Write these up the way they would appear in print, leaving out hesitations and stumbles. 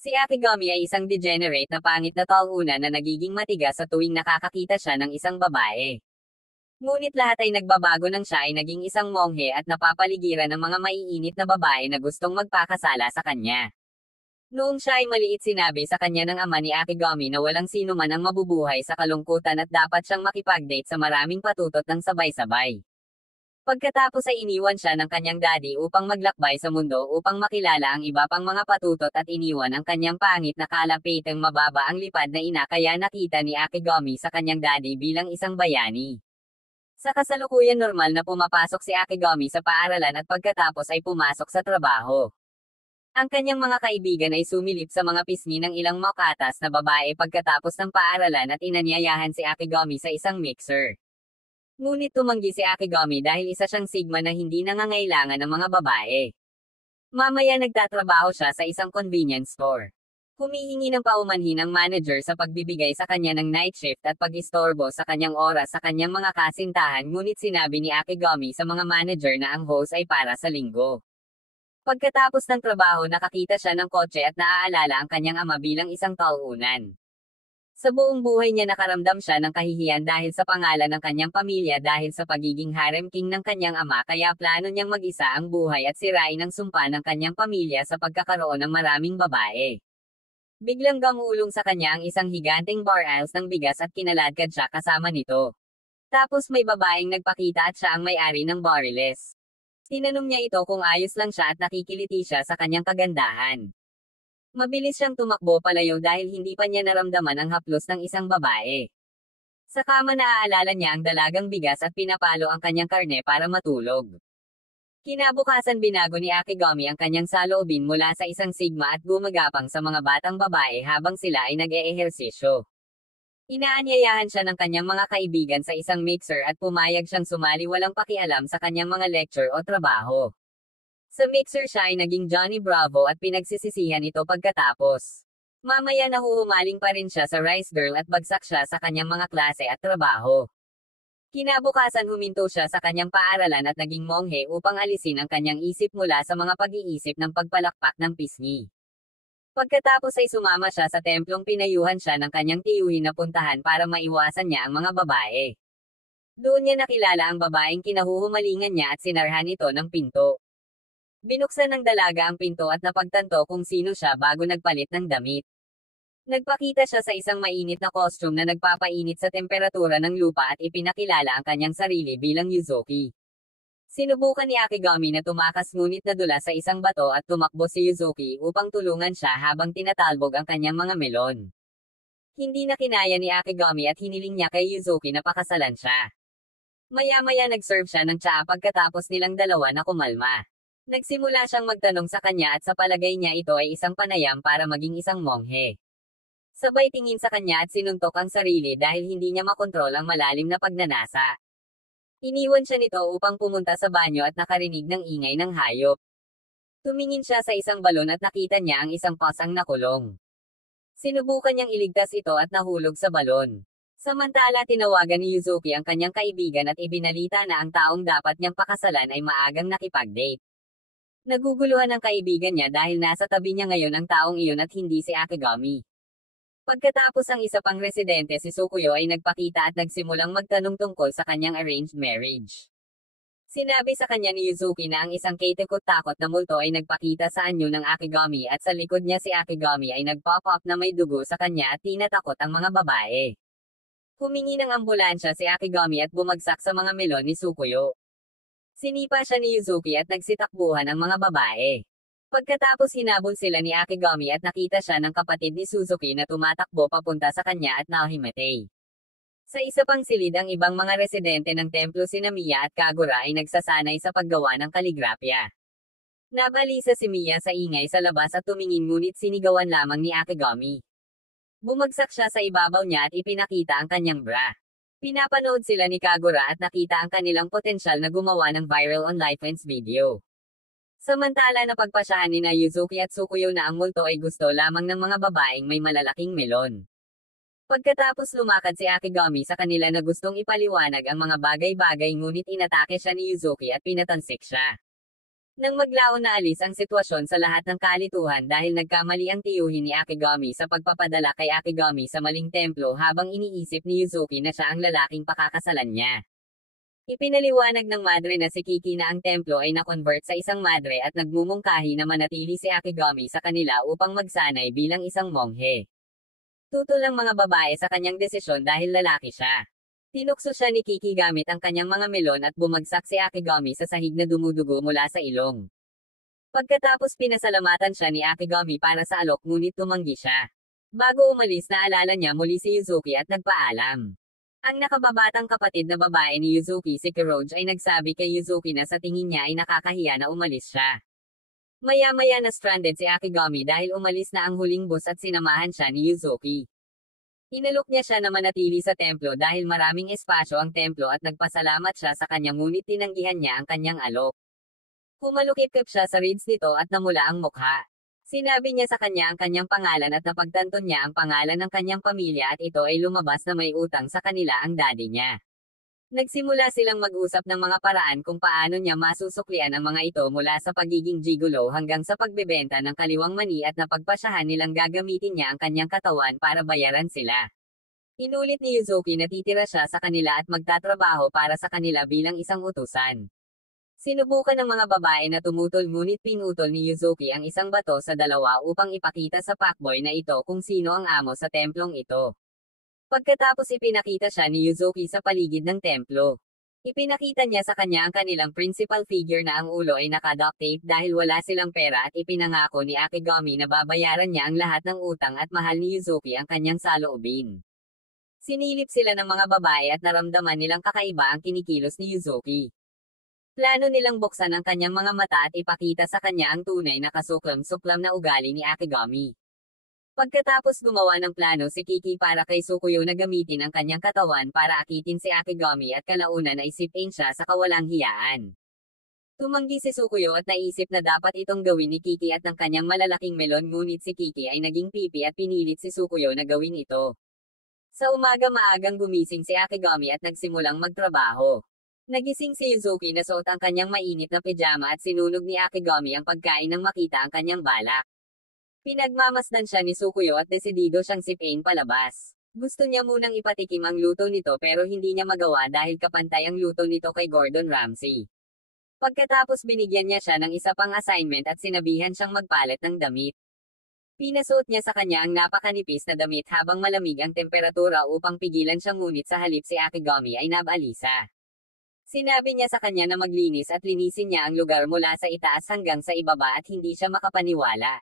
Si Akigami ay isang degenerate na pangit na tauna na nagiging matigas sa tuwing nakakakita siya ng isang babae. Ngunit lahat ay nagbabago nang siya ay naging isang monghe at napapaligiran ng mga maiinit na babae na gustong magpakasala sa kanya. Noong siya ay maliit sinabi sa kanya ng ama ni Akigami na walang sino man ang mabubuhay sa kalungkutan at dapat siyang makipag-date sa maraming patutot ng sabay-sabay. Pagkatapos ay iniwan siya ng kanyang daddy upang maglakbay sa mundo upang makilala ang iba pang mga patutot at iniwan ang kanyang pangit na kalapitang mababa ang lipad na ina kaya nakita ni Akigami sa kanyang daddy bilang isang bayani. Sa kasalukuyan normal na pumapasok si Akigami sa paaralan at pagkatapos ay pumasok sa trabaho. Ang kanyang mga kaibigan ay sumilip sa mga pisngi ng ilang makatas na babae pagkatapos ng paaralan at inanyayahan si Akigami sa isang mixer. Ngunit tumanggi si Akigami dahil isa siyang sigma na hindi nangangailangan ng mga babae. Mamaya nagtatrabaho siya sa isang convenience store. Humihingi ng paumanhin ang manager sa pagbibigay sa kanya ng night shift at pag-istorbo sa kanyang oras sa kanyang mga kasintahan ngunit sinabi ni Akigami sa mga manager na ang host ay para sa linggo. Pagkatapos ng trabaho nakakita siya ng kotse at naaalala ang kanyang ama bilang isang taunan. Sa buong buhay niya nakaramdam siya ng kahihiyan dahil sa pangalan ng kanyang pamilya dahil sa pagiging harem king ng kanyang ama kaya plano niyang mag-isa ang buhay at sirain ang sumpa ng kanyang pamilya sa pagkakaroon ng maraming babae. Biglang gamulong sa kanya ang isang higanteng bar aisles ng bigas at kinaladkad siya kasama nito. Tapos may babaeng nagpakita at siya ang may-ari ng Bariles. Tinanong niya ito kung ayos lang siya at nakikiliti siya sa kanyang kagandahan. Mabilis siyang tumakbo palayo dahil hindi pa niya naramdaman ang haplos ng isang babae. Sa kama naaalala niya ang dalagang bigas at pinapalo ang kanyang karne para matulog. Kinabukasan binago ni Akigami ang kanyang saloobin mula sa isang sigma at gumagapang sa mga batang babae habang sila ay nag-eehersisyo. Inaanyayahan siya ng kanyang mga kaibigan sa isang mixer at pumayag siyang sumali walang pakialam sa kanyang mga lecture o trabaho. Sa mixer siya ay naging Johnny Bravo at pinagsisisihan ito pagkatapos. Mamaya nahuhumaling pa rin siya sa Rice Girl at bagsak siya sa kanyang mga klase at trabaho. Kinabukasan huminto siya sa kanyang paaralan at naging monghe upang alisin ang kanyang isip mula sa mga pag-iisip ng pagpalakpak ng pisngi. Pagkatapos ay sumama siya sa templong pinayuhan siya ng kanyang tiyuhin na puntahan para maiwasan niya ang mga babae. Doon niya nakilala ang babaeng kinahuhumalingan niya at sinarhan ito ng pinto. Binuksan ng dalaga ang pinto at napagtanto kung sino siya bago nagpalit ng damit. Nagpakita siya sa isang mainit na costume na nagpapainit sa temperatura ng lupa at ipinakilala ang kanyang sarili bilang Yuzuki. Sinubukan ni Akigami na tumakas ngunit nadula sa isang bato at tumakbo si Yuzuki upang tulungan siya habang tinatalbog ang kanyang mga melon. Hindi na kinaya ni Akigami at hiniling niya kay Yuzuki na pakasalan siya. Maya-maya nag-serve siya ng tsaa pagkatapos nilang dalawa na kumalma. Nagsimula siyang magtanong sa kanya at sa palagay niya ito ay isang panayam para maging isang monghe. Sabay tingin sa kanya at sinuntok ang sarili dahil hindi niya makontrol ang malalim na pagnanasa. Iniwan siya nito upang pumunta sa banyo at nakarinig ng ingay ng hayop. Tumingin siya sa isang balon at nakita niya ang isang pasang nakulong. Sinubukan niyang iligtas ito at nahulog sa balon. Samantala tinawagan ni Yuzuki ang kanyang kaibigan at ibinalita na ang taong dapat niyang pakasalan ay maagang nakipag-date. Naguguluhan ang kaibigan niya dahil nasa tabi niya ngayon ang taong iyon at hindi si Akigami. Pagkatapos ang isa pang residente si Sukuyo ay nagpakita at nagsimulang magtanong tungkol sa kanyang arranged marriage. Sinabi sa kanya ni Yuzuki na ang isang katakot-takot na multo ay nagpakita sa anyo ng Akigami at sa likod niya si Akigami ay nag-pop up na may dugo sa kanya at tinatakot ang mga babae. Humingi ng ambulansya si Akigami at bumagsak sa mga melon ni Sukuyo. Sinipa siya ni Yuzuki at nagsitakbuhan ang mga babae. Pagkatapos hinabol sila ni Akigami at nakita siya ng kapatid ni Suzuki na tumatakbo papunta sa kanya at nahimatay. Sa isa pang silid ang ibang mga residente ng templo sina Miya at Kagura ay nagsasanay sa paggawa ng kaligrapya. Nabalisa si Miya sa ingay sa labas at tumingin ngunit sinigawan lamang ni Akigami. Bumagsak siya sa ibabaw niya at ipinakita ang kanyang bra. Pinapanood sila ni Kagura at nakita ang kanilang potensyal na gumawa ng viral OnlyFans video. Samantala napagpasyahan ni na Yuzuki at Sukuyo na ang multo ay gusto lamang ng mga babaeng may malalaking melon. Pagkatapos lumakad si Akigami sa kanila na gustong ipaliwanag ang mga bagay-bagay ngunit inatake siya ni Yuzuki at pinatansik siya. Nang maglaon na alis ang sitwasyon sa lahat ng kalituhan dahil nagkamali ang tiyuhin ni Akigami sa pagpapadala kay Akigami sa maling templo habang iniisip ni Yuzuki na siya ang lalaking pakakasalan niya. Ipinaliwanag ng madre na si Kiki na ang templo ay na-convert sa isang madre at nagmumungkahi na manatili si Akigami sa kanila upang magsanay bilang isang monghe. Tutol ang mga babae sa kanyang desisyon dahil lalaki siya. Tinukso siya ni Kiki gamit ang kanyang mga melon at bumagsak si Akigami sa sahig na dumudugo mula sa ilong. Pagkatapos pinasalamatan siya ni Akigami para sa alok ngunit tumanggi siya. Bago umalis naalala niya muli si Yuzuki at nagpaalam. Ang nakababatang kapatid na babae ni Yuzuki si Kuroge ay nagsabi kay Yuzuki na sa tingin niya ay nakakahiya na umalis siya. Maya-maya na stranded si Akigami dahil umalis na ang huling bus at sinamahan siya ni Yuzuki. Inalok niya siya na manatili sa templo dahil maraming espasyo ang templo at nagpasalamat siya sa kanya ngunit tinanggihan niya ang kanyang alok. Kumalukip-kip siya sa ribs nito at namula ang mukha. Sinabi niya sa kanya ang kanyang pangalan at napagtanton niya ang pangalan ng kanyang pamilya at ito ay lumabas na may utang sa kanila ang daddy niya. Nagsimula silang mag-usap ng mga paraan kung paano niya masusuklian ang mga ito mula sa pagiging gigolo hanggang sa pagbebenta ng kaliwang mani at napagpasyahan nilang gagamitin niya ang kanyang katawan para bayaran sila. Inulit ni Yuzuki na titira siya sa kanila at magtatrabaho para sa kanila bilang isang utusan. Sinubukan ng mga babae na tumutol ngunit pinutol ni Yuzuki ang isang bato sa dalawa upang ipakita sa fuckboy na ito kung sino ang amo sa templong ito. Pagkatapos ipinakita siya ni Yuzuki sa paligid ng templo. Ipinakita niya sa kanya ang kanilang principal figure na ang ulo ay naka-duct tape dahil wala silang pera at ipinangako ni Akigami na babayaran niya ang lahat ng utang at mahal ni Yuzuki ang kanyang saloobin. Sinilip sila ng mga babae at naramdaman nilang kakaiba ang kinikilos ni Yuzuki. Plano nilang buksan ang kanyang mga mata at ipakita sa kanya ang tunay na kasuklam-suklam na ugali ni Akigami. Pagkatapos gumawa ng plano si Kiki para kay Sukuyo na gamitin ang kanyang katawan para akitin si Akigami at kalaunan ay sipin siya sa kawalang hiyaan. Tumanggi si Sukuyo at naisip na dapat itong gawin ni Kiki at ng kanyang malalaking melon ngunit si Kiki ay naging pipi at pinilit si Sukuyo na gawin ito. Sa umaga maagang gumising si Akigami at nagsimulang magtrabaho. Nagising si Yuzuki na suot ang kanyang mainit na pijama at sinunog ni Akigami ang pagkain nang makita ang kanyang balak. Pinagmamasdan siya ni Sukuyo at desidido siyang sipin palabas. Gusto niya munang ipatikim ang luto nito pero hindi niya magawa dahil kapantay ang luto nito kay Gordon Ramsay. Pagkatapos binigyan niya siya ng isa pang assignment at sinabihan siyang magpalit ng damit. Pinasuot niya sa kanya ang napakanipis na damit habang malamig ang temperatura upang pigilan siya ngunit sa halip si Akigami ay nabalisa. Sinabi niya sa kanya na maglinis at linisin niya ang lugar mula sa itaas hanggang sa ibaba at hindi siya makapaniwala.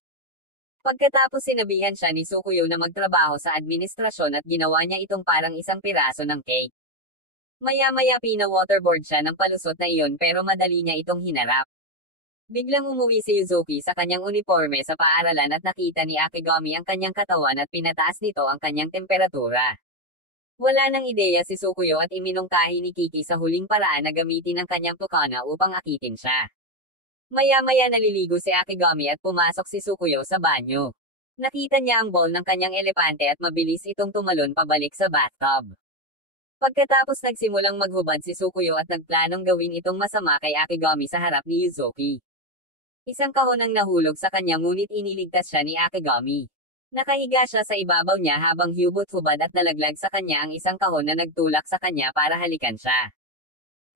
Pagkatapos sinabihan siya ni Sukuyo na magtrabaho sa administrasyon at ginawa niya itong parang isang piraso ng cake. Maya-maya pina-waterboard siya ng palusot na iyon pero madali niya itong hinarap. Biglang umuwi si Yuzuki sa kanyang uniforme sa paaralan at nakita ni Akigami ang kanyang katawan at pinataas nito ang kanyang temperatura. Wala nang ideya si Sukuyo at iminungkahi ni Kiki sa huling paraan na gamitin ang kanyang tukana upang akitin siya. Maya-maya naliligo si Akigami at pumasok si Sukuyo sa banyo. Nakita niya ang ball ng kanyang elepante at mabilis itong tumalon pabalik sa bathtub. Pagkatapos nagsimulang maghubad si Sukuyo at nagplanong gawin itong masama kay Akigami sa harap ni Yuzuki. Isang kahon ang nahulog sa kanya ngunit iniligtas siya ni Akigami. Nakahiga siya sa ibabaw niya habang hubot-hubad at nalaglag sa kanya ang isang kahon na nagtulak sa kanya para halikan siya.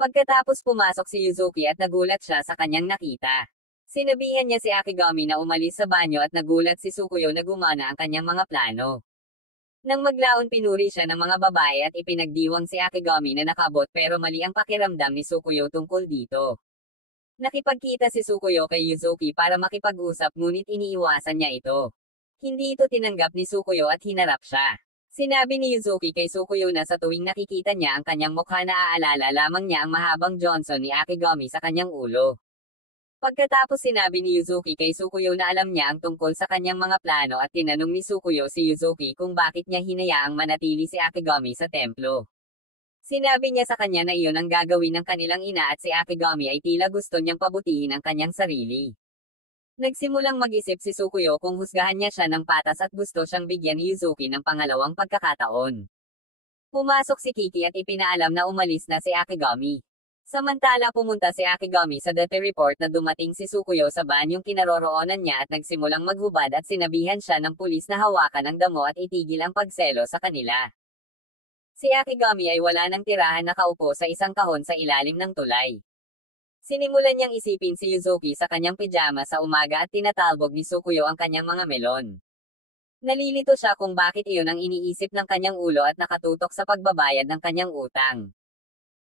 Pagkatapos pumasok si Yuzuki at nagulat siya sa kanyang nakita. Sinabihan niya si Akigami na umalis sa banyo at nagulat si Sukuyo na gumana ang kanyang mga plano. Nang maglaon pinuri siya ng mga babae at ipinagdiwang si Akigami na nakabot pero mali ang pakiramdam ni Sukuyo tungkol dito. Nakipagkita si Sukuyo kay Yuzuki para makipag-usap ngunit iniiwasan niya ito. Hindi ito tinanggap ni Sukuyo at hinarap siya. Sinabi ni Yuzuki kay Sukuyo na sa tuwing nakikita niya ang kanyang mukha na aalala lamang niya ang mahabang Johnson ni Akigami sa kanyang ulo. Pagkatapos sinabi ni Yuzuki kay Sukuyo na alam niya ang tungkol sa kanyang mga plano at tinanong ni Sukuyo si Yuzuki kung bakit niya hinayaang manatili si Akigami sa templo. Sinabi niya sa kanya na iyon ang gagawin ng kanilang ina at si Akigami ay tila gusto niyang pabutihin ang kanyang sarili. Nagsimulang mag-isip si Sukuyo kung husgahan niya siya ng patas at gusto siyang bigyan ni Yuzuki ng pangalawang pagkakataon. Pumasok si Kiki at ipinaalam na umalis na si Akigami. Samantala pumunta si Akigami sa dati report na dumating si Tsukuyo sa banyong kinaroroonan niya at nagsimulang maghubad at sinabihan siya ng pulis na hawakan ang damo at itigil ang pagselo sa kanila. Si Akigami ay wala nang tirahan nakaupo sa isang kahon sa ilalim ng tulay. Sinimulan niyang isipin si Yuzuki sa kanyang pijama sa umaga at tinatalbog ni Tsukuyo ang kanyang mga melon. Nalilito siya kung bakit iyon ang iniisip ng kanyang ulo at nakatutok sa pagbabayad ng kanyang utang.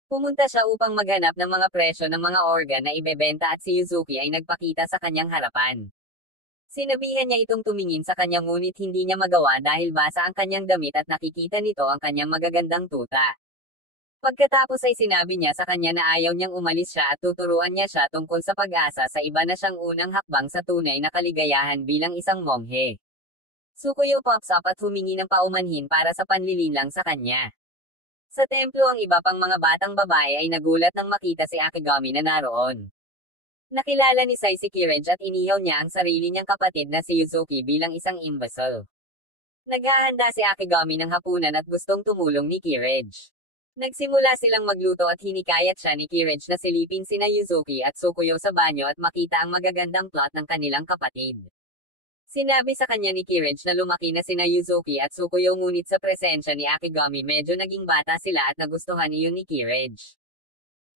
Pumunta siya upang maghanap ng mga presyo ng mga organ na ibebenta at si Yuzuki ay nagpakita sa kanyang harapan. Sinabihan niya itong tumingin sa kanya ngunit hindi niya magawa dahil basa ang kanyang damit at nakikita nito ang kanyang magagandang tuta. Pagkatapos ay sinabi niya sa kanya na ayaw niyang umalis siya at tuturuan niya siya tungkol sa pag-asa sa iba na siyang unang hakbang sa tunay na kaligayahan bilang isang monghe. Tsukuyo pops up at humingi ng paumanhin para sa panlilinlang sa kanya. Sa templo ang iba pang mga batang babae ay nagulat nang makita si Akigami na naroon. Nakilala ni Sai si Kirage at inihaw niya ang sarili niyang kapatid na si Yuzuki bilang isang imbecile. Naghahanda si Akigami ng hapunan at gustong tumulong ni Kirage. Nagsimula silang magluto at hinikayat siya ni Kirage na silipin sina Yuzuki at Tsukuyo sa banyo at makita ang magagandang plot ng kanilang kapatid. Sinabi sa kanya ni Kirage na lumaki na sina Yuzuki at Tsukuyo ngunit sa presensya ni Akigami medyo naging bata sila at nagustuhan iyon ni Kirage.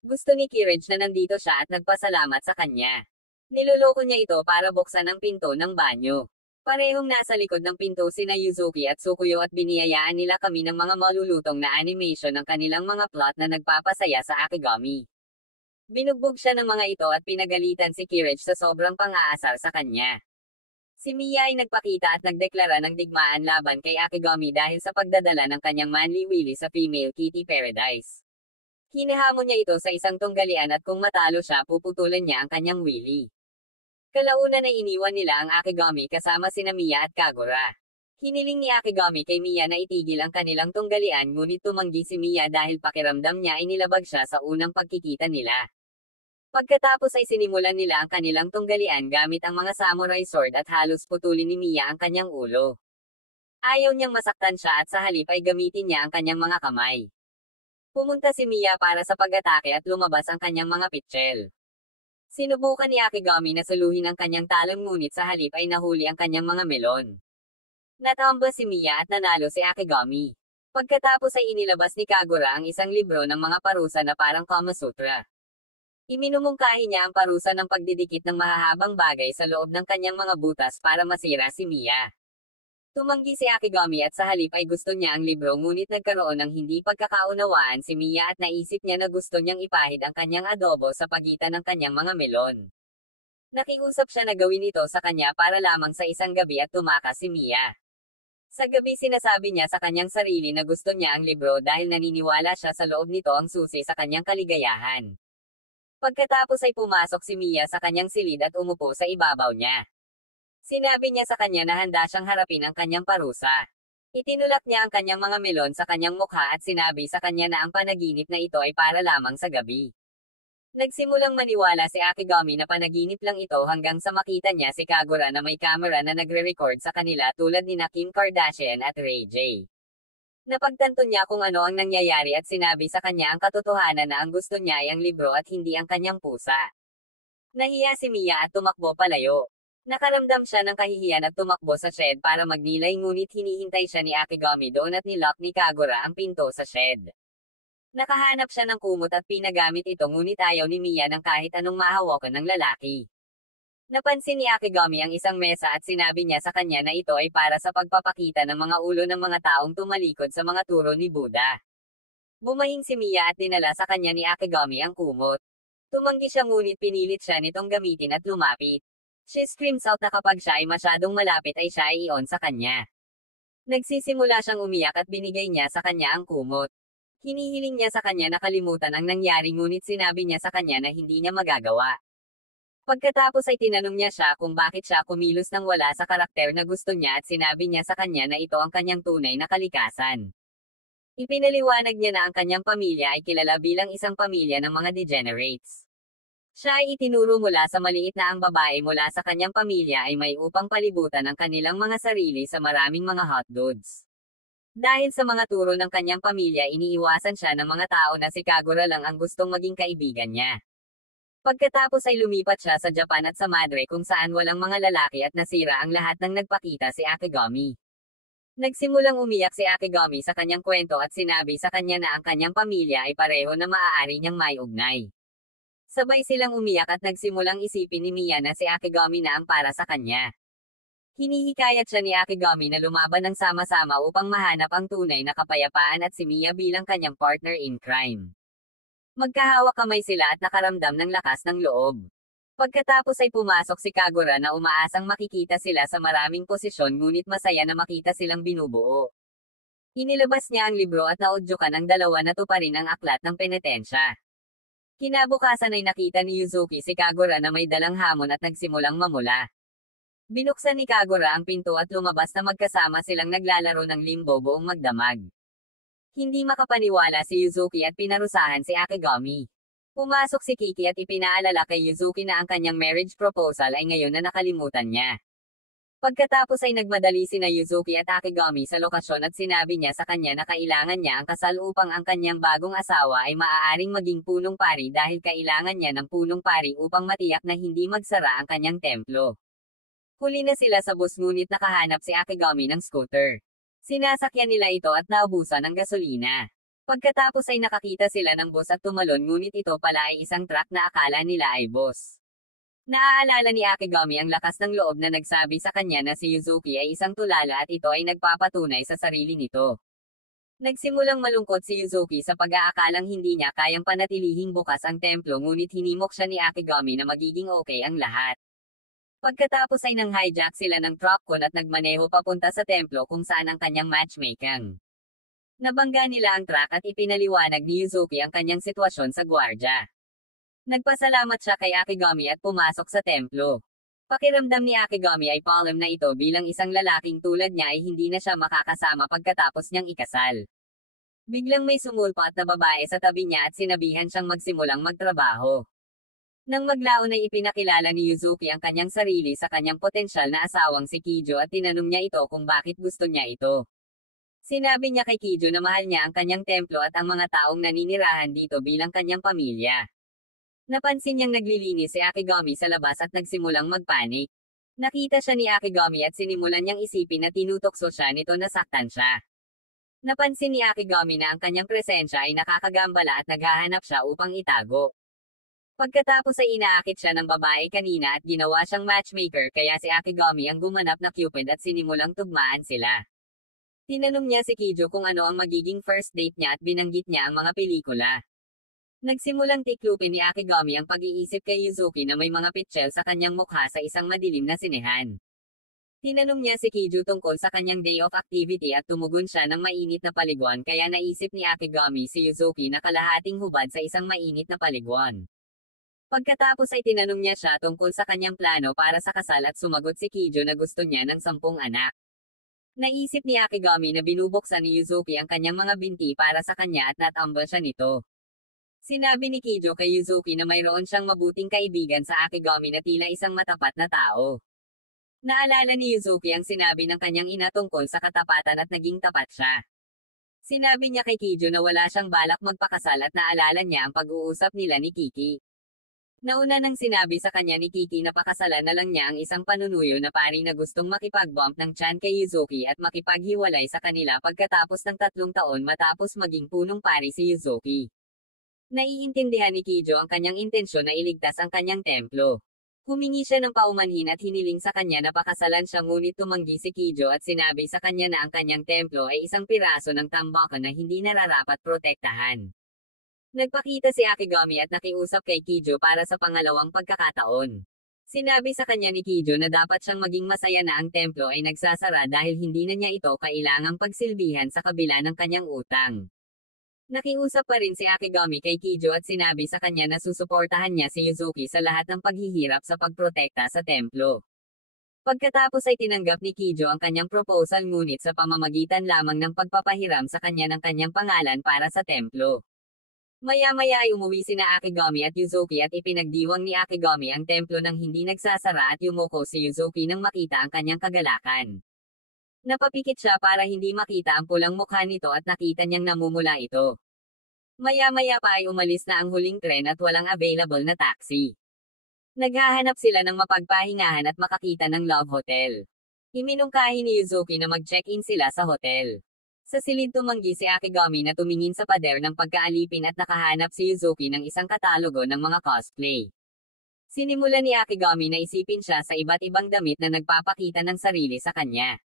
Gusto ni Kirage na nandito siya at nagpasalamat sa kanya. Niloloko niya ito para buksan ang pinto ng banyo. Parehong nasa likod ng pinto sina Yuzuki at Tsukuyo at biniyayaan nila kami ng mga malulutong na animation ng kanilang mga plot na nagpapasaya sa Akigami. Binugbog siya ng mga ito at pinagalitan si Kirage sa sobrang pang-aasar sa kanya. Si Mia ay nagpakita at nagdeklara ng digmaan laban kay Akigami dahil sa pagdadala ng kanyang manly willy sa female kitty paradise. Hinahamon niya ito sa isang tunggalian at kung matalo siya puputulan niya ang kanyang willy. Kalaunan ay iniwan nila ang Akigami kasama sina Mia at Kagura. Hiniling ni Akigami kay Mia na itigil ang kanilang tunggalian ngunit tumanggi si Mia dahil pakiramdam niya ay nilabag siya sa unang pagkikita nila. Pagkatapos ay sinimulan nila ang kanilang tunggalian gamit ang mga samurai sword at halos putulin ni Mia ang kanyang ulo. Ayaw niyang masaktan siya at sa halip ay gamitin niya ang kanyang mga kamay. Pumunta si Mia para sa pag-atake at lumabas ang kanyang mga pitchel. Sinubukan ni Akigami na suluhin ang kanyang talon ngunit sa halip ay nahuli ang kanyang mga melon. Natamba si Mia at nanalo si Akigami. Pagkatapos ay inilabas ni Kagura ang isang libro ng mga parusa na parang Kama Sutra. Iminumungkahi niya ang parusa ng pagdidikit ng mahahabang bagay sa loob ng kanyang mga butas para masira si Mia. Tumanggi si Akigami at sa halip ay gusto niya ang libro ngunit nagkaroon ng hindi pagkakaunawaan si Mia at naisip niya na gusto niyang ipahid ang kanyang adobo sa pagitan ng kanyang mga melon. Nakiusap siya na gawin ito sa kanya para lamang sa isang gabi at tumakas si Mia. Sa gabi sinasabi niya sa kanyang sarili na gusto niya ang libro dahil naniniwala siya sa loob nito ang susi sa kanyang kaligayahan. Pagkatapos ay pumasok si Mia sa kanyang silid at umupo sa ibabaw niya. Sinabi niya sa kanya na handa siyang harapin ang kanyang parusa. Itinulak niya ang kanyang mga melon sa kanyang mukha at sinabi sa kanya na ang panaginip na ito ay para lamang sa gabi. Nagsimulang maniwala si Akigami na panaginip lang ito hanggang sa makita niya si Kagura na may camera na nagre-record sa kanila tulad ni Kim Kardashian at Ray J. Napagtanto niya kung ano ang nangyayari at sinabi sa kanya ang katotohanan na ang gusto niya ay ang libro at hindi ang kanyang pusa. Nahiya si Mia at tumakbo palayo. Nakaramdam siya ng kahihiyan at tumakbo sa shed para magnilay ngunit hinihintay siya ni Akigami doon at nilock ni Kagura ang pinto sa shed. Nakahanap siya ng kumot at pinagamit ito ngunit ayaw ni Mia ng kahit anong mahawakan ng lalaki. Napansin ni Akigami ang isang mesa at sinabi niya sa kanya na ito ay para sa pagpapakita ng mga ulo ng mga taong tumalikod sa mga turo ni Buddha. Bumahing si Mia at dinala sa kanya ni Akigami ang kumot. Tumanggi siya ngunit pinilit siya nitong gamitin at lumapit. She screams out na kapag siya ay masyadong malapit ay siya ay iyon sa kanya. Nagsisimula siyang umiyak at binigay niya sa kanya ang kumot. Hinihiling niya sa kanya na kalimutan ang nangyari ngunit sinabi niya sa kanya na hindi niya magagawa. Pagkatapos ay tinanong niya siya kung bakit siya kumilos nang wala sa karakter na gusto niya at sinabi niya sa kanya na ito ang kanyang tunay na kalikasan. Ipinaliwanag niya na ang kanyang pamilya ay kilala bilang isang pamilya ng mga degenerates. Siya ay itinuro mula sa maliit na ang babae mula sa kanyang pamilya ay may upang palibutan ang kanilang mga sarili sa maraming mga hot dudes. Dahil sa mga turo ng kanyang pamilya iniiwasan siya ng mga tao na si Kagura lang ang gustong maging kaibigan niya. Pagkatapos ay lumipat siya sa Japan at sa Madre kung saan walang mga lalaki at nasira ang lahat ng nagpakita si Akegami. Nagsimulang umiyak si Akegami sa kanyang kwento at sinabi sa kanya na ang kanyang pamilya ay pareho na maaari niyang may ugnay. Sabay silang umiyak at nagsimulang isipin ni Mia na si Akegami na ang para sa kanya. Hinihikayat siya ni Akegami na lumaban ng sama-sama upang mahanap ang tunay na kapayapaan at si Mia bilang kanyang partner in crime. Magkahawak kamay sila at nakaramdam ng lakas ng loob. Pagkatapos ay pumasok si Kagura na umaasang makikita sila sa maraming posisyon ngunit masaya na makita silang binubuo. Inilabas niya ang libro at naudyukan ang dalawa na tuparin ang aklat ng penitensya. Kinabukasan ay nakita ni Yuzuki si Kagura na may dalang hamon at nagsimulang mamula. Binuksan ni Kagura ang pinto at lumabas na magkasama silang naglalaro ng limbo buong magdamag. Hindi makapaniwala si Yuzuki at pinarusahan si Akegami. Pumasok si Kiki at ipinaalala kay Yuzuki na ang kanyang marriage proposal ay ngayon na nakalimutan niya. Pagkatapos ay nagmadali sina Yuzuki at Akegami sa lokasyon at sinabi niya sa kanya na kailangan niya ang kasal upang ang kanyang bagong asawa ay maaaring maging punong pari dahil kailangan niya ng punong pari upang matiyak na hindi magsara ang kanyang templo. Huli na sila sa bus ngunit nakahanap si Akegami ng scooter. Sinasakyan nila ito at naubusan ng gasolina. Pagkatapos ay nakakita sila ng bus at tumalon ngunit ito pala ay isang truck na akala nila ay bus. Naaalala ni Akegami ang lakas ng loob na nagsabi sa kanya na si Yuzuki ay isang tulala at ito ay nagpapatunay sa sarili nito. Nagsimulang malungkot si Yuzuki sa pag-aakalang hindi niya kayang panatilihing bukas ang templo ngunit hinimok siya ni Akegami na magiging okay ang lahat. Pagkatapos ay nang-hijack sila ng truckon at nagmaneho papunta sa templo kung saan ang kanyang matchmaking. Nabangga nila ang truck at ipinaliwanag ni Yuzuki ang kanyang sitwasyon sa gwardya. Nagpasalamat siya kay Akegami at pumasok sa templo. Pakiramdam ni Akegami ay palem na ito bilang isang lalaking tulad niya ay hindi na siya makakasama pagkatapos niyang ikasal. Biglang may sumulpa at na babae sa tabi niya at sinabihan siyang magsimulang magtrabaho. Nang maglaon ay ipinakilala ni Yuzuki ang kanyang sarili sa kanyang potensyal na asawang si Kijo at tinanong niya ito kung bakit gusto niya ito. Sinabi niya kay Kijo na mahal niya ang kanyang templo at ang mga taong naninirahan dito bilang kanyang pamilya. Napansin niyang naglilinis si Akegami sa labas at nagsimulang magpanik. Nakita siya ni Akegami at sinimulan niyang isipin na tinutokso siya nito na saktan siya. Napansin ni Akegami na ang kanyang presensya ay nakakagambala at naghahanap siya upang itago. Pagkatapos ay inaakit siya ng babae kanina at ginawa siyang matchmaker kaya si Akegami ang gumanap na Cupid at sinimulang tugmaan sila. Tinanong niya si Kijo kung ano ang magiging first date niya at binanggit niya ang mga pelikula. Nagsimulang tiklupin ni Akegami ang pag-iisip kay Yuzuki na may mga pitsel sa kanyang mukha sa isang madilim na sinehan. Tinanong niya si Kijo tungkol sa kanyang day of activity at tumugon siya ng mainit na paliguan kaya naisip ni Akegami si Yuzuki na kalahating hubad sa isang mainit na paliguan. Pagkatapos ay tinanong niya siya tungkol sa kanyang plano para sa kasal at sumagot si Kijo na gusto niya ng 10 anak. Naisip ni Akegami na binubuksan ni Yuzuki ang kanyang mga binti para sa kanya at natambal siya nito. Sinabi ni Kijo kay Yuzuki na mayroon siyang mabuting kaibigan sa Akegami na tila isang matapat na tao. Naalala ni Yuzuki ang sinabi ng kanyang ina tungkol sa katapatan at naging tapat siya. Sinabi niya kay Kijo na wala siyang balak magpakasal at naalala niya ang pag-uusap nila ni Kiki. Nauna nang sinabi sa kanya ni Kiki na pakasalan na lang niya ang isang panunuyo na pari na gustong makipag-bump ng tiyan kay Yuzuki at makipaghiwalay sa kanila pagkatapos ng 3 taon matapos maging punong pari si Yuzuki. Naiintindihan ni Kijo ang kanyang intensyon na iligtas ang kanyang templo. Humingi siya ng paumanhin at hiniling sa kanya na pakasalan siya ngunit tumanggi si Kijo at sinabi sa kanya na ang kanyang templo ay isang piraso ng tambakan na hindi nararapat protektahan. Nagpakita si Akegami at nakiusap kay Kijo para sa pangalawang pagkakataon. Sinabi sa kanya ni Kijo na dapat siyang maging masaya na ang templo ay nagsasara dahil hindi na niya ito kailangang pagsilbihan sa kabila ng kanyang utang. Nakiusap pa rin si Akegami kay Kijo at sinabi sa kanya na susuportahan niya si Yuzuki sa lahat ng paghihirap sa pagprotekta sa templo. Pagkatapos ay tinanggap ni Kijo ang kanyang proposal ngunit sa pamamagitan lamang ng pagpapahiram sa kanya ng kanyang pangalan para sa templo. Maya-maya ay umuwi sina Akegami at Yuzuki at ipinagdiwang ni Akegami ang templo nang hindi nagsasara at yumuko si Yuzuki nang makita ang kanyang kagalakan. Napapikit siya para hindi makita ang pulang mukha nito at nakita niyang namumula ito. Maya-maya pa ay umalis na ang huling tren at walang available na taxi. Naghahanap sila ng mapagpahingahan at makakita ng Love Hotel. Iminungkahi ni Yuzuki na mag-check-in sila sa hotel. Sa silid tumanggi si Akigami na tumingin sa pader ng pagkaalipin at nakahanap si Yuzuki ng isang katalogo ng mga cosplay. Sinimula ni Akigami na isipin siya sa iba't ibang damit na nagpapakita ng sarili sa kanya.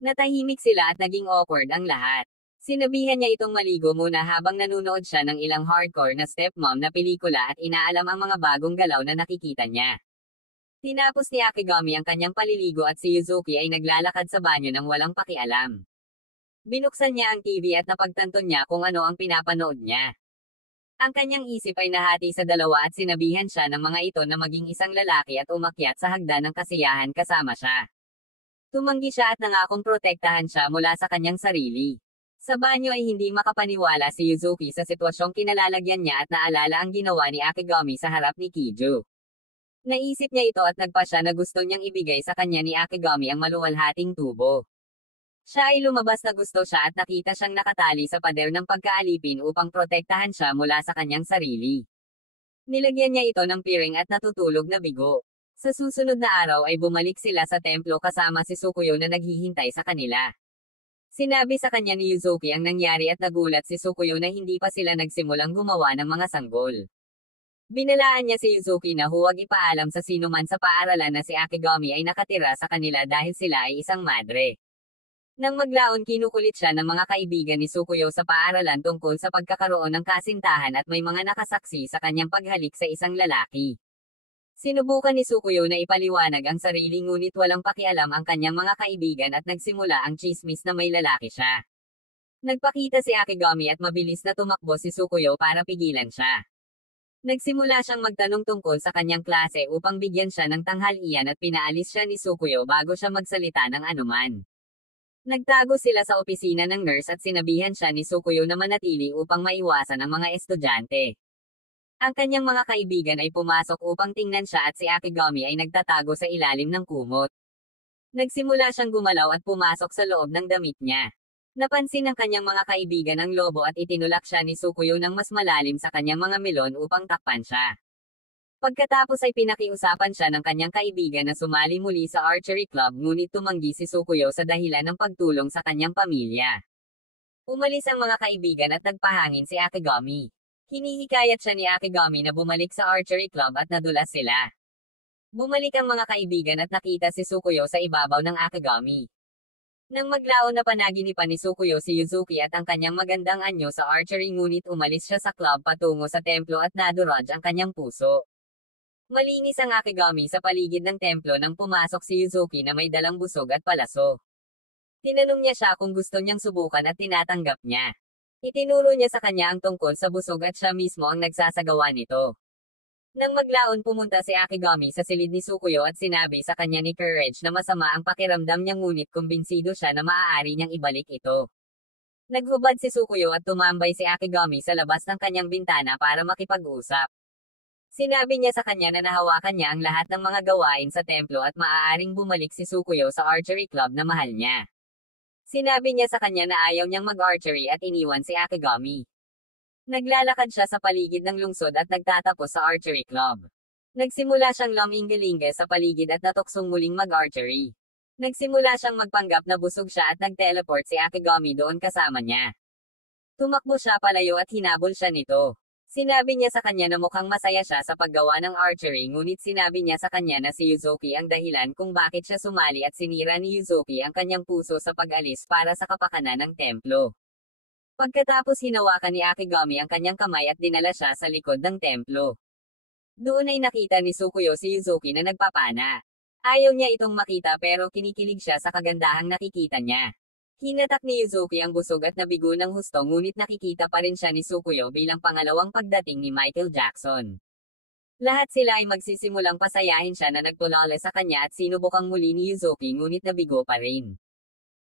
Natahimik sila at naging awkward ang lahat. Sinabihan niya itong maligo muna habang nanunood siya ng ilang hardcore na stepmom na pelikula at inaalam ang mga bagong galaw na nakikita niya. Tinapos ni Akigami ang kanyang paliligo at si Yuzuki ay naglalakad sa banyo nang walang pakialam. Binuksan niya ang TV at napagtanto niya kung ano ang pinapanood niya. Ang kanyang isip ay nahati sa dalawa at sinabihan siya ng mga ito na maging isang lalaki at umakyat sa hagdan ng kasiyahan kasama siya. Tumanggi siya at nangakong protektahan siya mula sa kanyang sarili. Sa banyo ay hindi makapaniwala si Yuzuki sa sitwasyong kinalalagyan niya at naalala ang ginawa ni Akigami sa harap ni Kiju. Naisip niya ito at nagpa siya na gusto niyang ibigay sa kanya ni Akigami ang maluwalhating tubo. Siya ay lumabas na gusto siya at nakita siyang nakatali sa pader ng pagkaalipin upang protektahan siya mula sa kanyang sarili. Nilagyan niya ito ng piring at natutulog na bigo. Sa susunod na araw ay bumalik sila sa templo kasama si Sukuyo na naghihintay sa kanila. Sinabi sa kanya ni Yuzuki ang nangyari at nagulat si Sukuyo na hindi pa sila nagsimulang gumawa ng mga sanggol. Binalaan niya si Yuzuki na huwag ipaalam sa sino man sa paaralan na si Akigami ay nakatira sa kanila dahil sila ay isang madre. Nang maglaon kinukulit siya ng mga kaibigan ni Sukuyo sa paaralan tungkol sa pagkakaroon ng kasintahan at may mga nakasaksi sa kanyang paghalik sa isang lalaki. Sinubukan ni Sukuyo na ipaliwanag ang sarili ngunit walang pakialam ang kanyang mga kaibigan at nagsimula ang chismis na may lalaki siya. Nagpakita si Akigami at mabilis na tumakbo si Sukuyo para pigilan siya. Nagsimula siyang magtanong tungkol sa kanyang klase upang bigyan siya ng tanghalian at pinaalis siya ni Sukuyo bago siya magsalita ng anuman. Nagtago sila sa opisina ng nurse at sinabihan siya ni Sukuyo na manatili upang maiwasan ang mga estudyante. Ang kanyang mga kaibigan ay pumasok upang tingnan siya at si Akigami ay nagtatago sa ilalim ng kumot. Nagsimula siyang gumalaw at pumasok sa loob ng damit niya. Napansin ng kanyang mga kaibigan ang lobo at itinulak siya ni Sukuyo ng mas malalim sa kanyang mga melon upang takpan siya. Pagkatapos ay pinakiusapan siya ng kanyang kaibigan na sumali muli sa archery club ngunit tumanggi si Sukuyo sa dahilan ng pagtulong sa kanyang pamilya. Umalis ang mga kaibigan at nagpahangin si Akigami. Hinihikayat siya ni Akigami na bumalik sa archery club at nadulas sila. Bumalik ang mga kaibigan at nakita si Sukuyo sa ibabaw ng Akigami. Nang maglaon na panaginipan ni Sukuyo si Yuzuki at ang kanyang magandang anyo sa archery ngunit umalis siya sa club patungo sa templo at naduraj ang kanyang puso. Malinis ang Akigami sa paligid ng templo nang pumasok si Yuzuki na may dalang busog at palaso. Tinanong niya siya kung gusto niyang subukan at tinatanggap niya. Itinuro niya sa kanya ang tungkol sa busog at siya mismo ang nagsasagawa nito. Nang maglaon pumunta si Akigami sa silid ni Sukuyo at sinabi sa kanya ni Courage na masama ang pakiramdam niya ngunit kumbinsido siya na maaari niyang ibalik ito. Naghubad si Sukuyo at tumambay si Akigami sa labas ng kanyang bintana para makipag-usap. Sinabi niya sa kanya na nahawakan niya ang lahat ng mga gawain sa templo at maaaring bumalik si Sukuyo sa archery club na mahal niya. Sinabi niya sa kanya na ayaw niyang mag-archery at iniwan si Akigami. Naglalakad siya sa paligid ng lungsod at nagtatapos sa archery club. Nagsimula siyang lumingalinga sa paligid at natuksong muling mag-archery. Nagsimula siyang magpanggap na busog siya at nag-teleport si Akigami doon kasama niya. Tumakbo siya palayo at hinabol siya nito. Sinabi niya sa kanya na mukhang masaya siya sa paggawa ng archery ngunit sinabi niya sa kanya na si Yuzuki ang dahilan kung bakit siya sumali at sinira ni Yuzuki ang kanyang puso sa pag-alis para sa kapakanan ng templo. Pagkatapos hinawakan ni Akigami ang kanyang kamay at dinala siya sa likod ng templo. Doon ay nakita ni Sukuyo si Yuzuki na nagpapana. Ayaw niya itong makita pero kinikilig siya sa kagandahang nakikita niya. Hinatak ni Yuzuki ang busog at nabigo ng husto ngunit nakikita pa rin siya ni Sukuyo bilang pangalawang pagdating ni Michael Jackson. Lahat sila ay magsisimulang pasayahin siya na nagtulala sa kanya at sinubukang muli ni Yuzuki ngunit nabigo pa rin.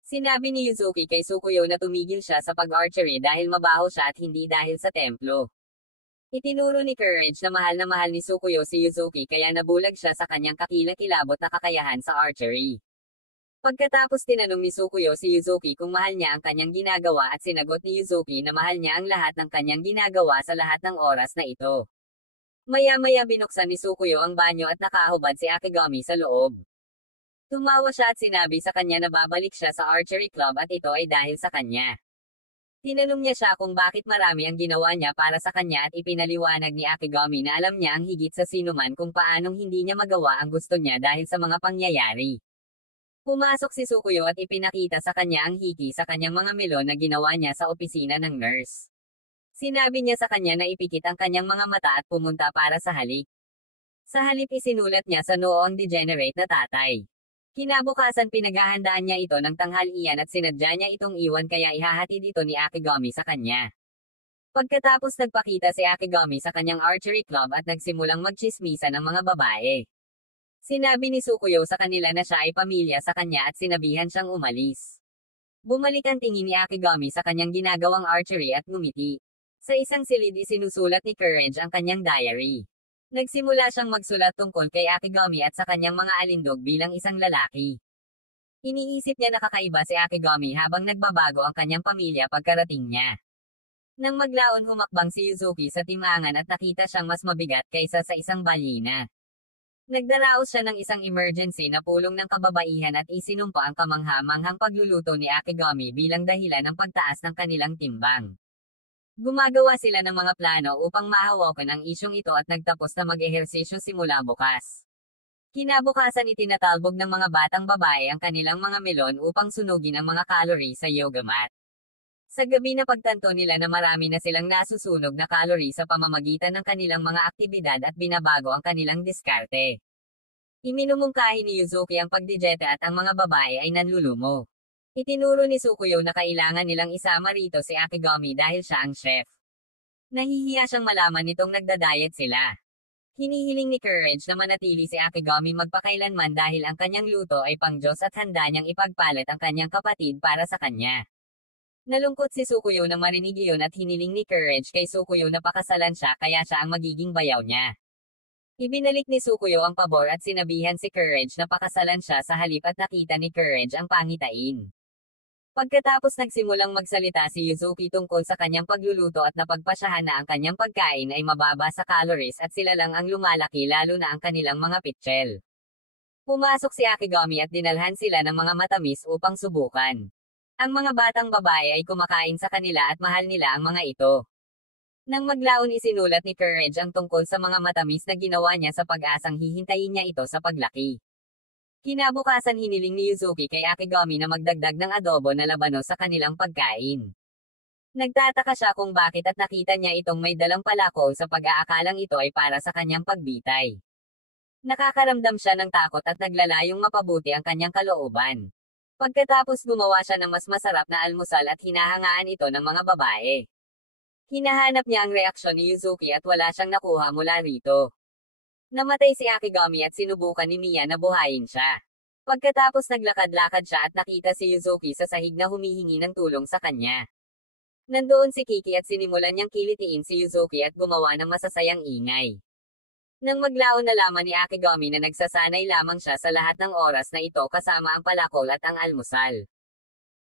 Sinabi ni Yuzuki kay Sukuyo na tumigil siya sa pag-archery dahil mabaho siya at hindi dahil sa templo. Itinuro ni Courage na mahal ni Sukuyo si Yuzuki kaya nabulag siya sa kanyang kakilakilabot na kakayahan sa archery. Pagkatapos tinanong ni Sukuyo si Yuzuki kung mahal niya ang kanyang ginagawa at sinagot ni Yuzuki na mahal niya ang lahat ng kanyang ginagawa sa lahat ng oras na ito. Maya-maya binuksan ni Sukuyo ang banyo at nakahubad si Akigami sa loob. Tumawa siya at sinabi sa kanya na babalik siya sa archery club at ito ay dahil sa kanya. Tinanong niya siya kung bakit marami ang ginawa niya para sa kanya at ipinaliwanag ni Akigami na alam niya ang higit sa sinuman kung paanong hindi niya magawa ang gusto niya dahil sa mga pangyayari. Pumasok si Sukuyo at ipinakita sa kanya ang hiki sa kanyang mga melon na ginawa niya sa opisina ng nurse. Sinabi niya sa kanya na ipikit ang kanyang mga mata at pumunta para sa halik. Sa halip isinulat niya sa noo ang degenerate na tatay. Kinabukasan pinaghahandaan niya ito ng tanghalian at sinadya niya itong iwan kaya ihahatid ito ni Akigami sa kanya. Pagkatapos nagpakita si Akigami sa kanyang archery club at nagsimulang magtsismisan ng mga babae. Sinabi ni Sukuyo sa kanila na siya ay pamilya sa kanya at sinabihan siyang umalis. Bumalik ang tingin ni Akigami sa kanyang ginagawang archery at ngumiti. Sa isang silid isinusulat ni Courage ang kanyang diary. Nagsimula siyang magsulat tungkol kay Akigami at sa kanyang mga alindog bilang isang lalaki. Iniisip niya nakakaiba si Akigami habang nagbabago ang kanyang pamilya pagkarating niya. Nang maglaon humakbang si Yuzuki sa timangan at nakita siyang mas mabigat kaysa sa isang balyina. Nagdaraos siya ng isang emergency na pulong ng kababaihan at isinumpa ang kamangha-manghang pagluluto ni Akigami bilang dahilan ng pagtaas ng kanilang timbang. Gumagawa sila ng mga plano upang mahawakan ang isyong ito at nagtapos na mag-ehersisyo simula bukas. Kinabukasan itinatalbog ng mga batang babae ang kanilang mga melon upang sunugin ang mga calorie sa yoga mat. Sa gabi na pagtanto nila na marami na silang nasusunog na calorie sa pamamagitan ng kanilang mga aktibidad at binabago ang kanilang diskarte. Iminumungkahi ni Yuzuki ang pagdijete at ang mga babae ay nanlulumo. Itinuro ni Sukuyo na kailangan nilang isama rito si Akigami dahil siya ang chef. Nahihiya siyang malaman nitong nagda-diet sila. Hinihiling ni Courage na manatili si Akigami magpakailanman dahil ang kanyang luto ay pang-Diyos at handa niyang ipagpalit ang kanyang kapatid para sa kanya. Nalungkot si Sukuyo nang marinig iyon at hiniling ni Courage kay Sukuyo na pakasalan siya kaya siya ang magiging bayaw niya. Ibinalik ni Sukuyo ang pabor at sinabihan si Courage na pakasalan siya sa halip at nakita ni Courage ang pangitain. Pagkatapos nagsimulang magsalita si Yuzuki tungkol sa kanyang pagluluto at napagpasyahan na ang kanyang pagkain ay mababa sa calories at sila lang ang lumalaki lalo na ang kanilang mga pitchel. Pumasok si Akigami at dinalhan sila ng mga matamis upang subukan. Ang mga batang babae ay kumakain sa kanila at mahal nila ang mga ito. Nang maglaon isinulat ni Courage ang tungkol sa mga matamis na ginawa niya sa pag-asang hihintayin niya ito sa paglaki. Kinabukasan hiniling ni Yuzuki kay Akigami na magdagdag ng adobo na labanos sa kanilang pagkain. Nagtataka siya kung bakit at nakita niya itong may dalang palako sa pag-aakalang ito ay para sa kanyang pagbitay. Nakakaramdam siya ng takot at naglalayong mapabuti ang kanyang kalooban. Pagkatapos gumawa siya ng mas masarap na almusal at hinahangaan ito ng mga babae. Hinahanap niya ang reaksyon ni Yuzuki at wala siyang nakuha mula rito. Namatay si Akigami at sinubukan ni Miya na buhayin siya. Pagkatapos naglakad-lakad siya at nakita si Yuzuki sa sahig na humihingi ng tulong sa kanya. Nandoon si Kiki at sinimulan niyang kilitiin si Yuzuki at gumawa ng masasayang ingay. Nang maglaon na laman ni Akigami na nagsasanay lamang siya sa lahat ng oras na ito kasama ang palakol at ang almusal.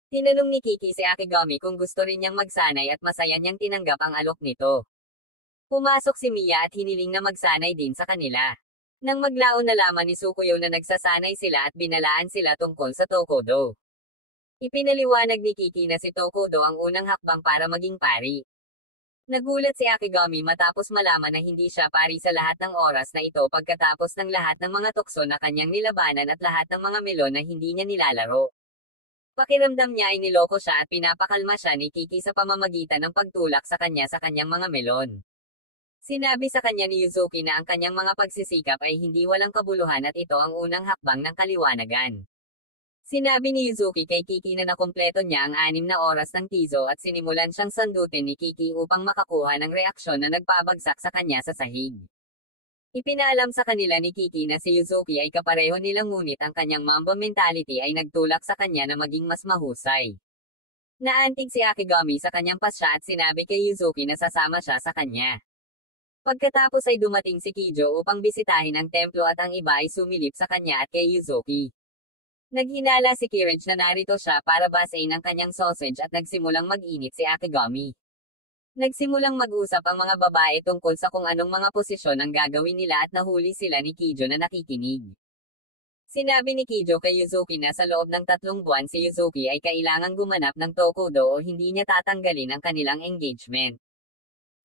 Tinanong ni Kiki si Akigami kung gusto rin niyang magsanay at masaya niyang tinanggap ang alok nito. Pumasok si Miya at hiniling na magsanay din sa kanila. Nang maglaon na laman ni Sukuyo na nagsasanay sila at binalaan sila tungkol sa Tokodo. Ipinaliwanag ni Kiki na si Tokodo ang unang hakbang para maging pari. Nagulat si Akigami matapos malaman na hindi siya pari sa lahat ng oras na ito pagkatapos ng lahat ng mga tukso na kanyang nilabanan at lahat ng mga melon na hindi niya nilalaro. Pakiramdam niya ay niloko siya at pinapakalma siya ni Kiki sa pamamagitan ng pagtulak sa kanyang mga melon. Sinabi sa kanya ni Yuzuki na ang kanyang mga pagsisikap ay hindi walang kabuluhan at ito ang unang hakbang ng kaliwanagan. Sinabi ni Yuzuki kay Kiki na nakumpleto niya ang 6 na oras ng tizo at sinimulan siyang sandutin ni Kiki upang makakuha ng reaksyon na nagpabagsak sa kanya sa sahig. Ipinaalam sa kanila ni Kiki na si Yuzuki ay kapareho nilang ngunit ang kanyang Mamba mentality ay nagtulak sa kanya na maging mas mahusay. Naantig si Akigami sa kanyang pasya at sinabi kay Yuzuki na sasama siya sa kanya. Pagkatapos ay dumating si Kijo upang bisitahin ang templo at ang iba ay sumilip sa kanya at kay Yuzuki. Naghinala si Kirage na narito siya para basahin ang kanyang sausage at nagsimulang mag-init si Akigami. Nagsimulang mag-usap ang mga babae tungkol sa kung anong mga posisyon ang gagawin nila at nahuli sila ni Kijo na nakikinig. Sinabi ni Kijo kay Yuzuki na sa loob ng 3 buwan si Yuzuki ay kailangang gumanap ng Tokudo o hindi niya tatanggalin ang kanilang engagement.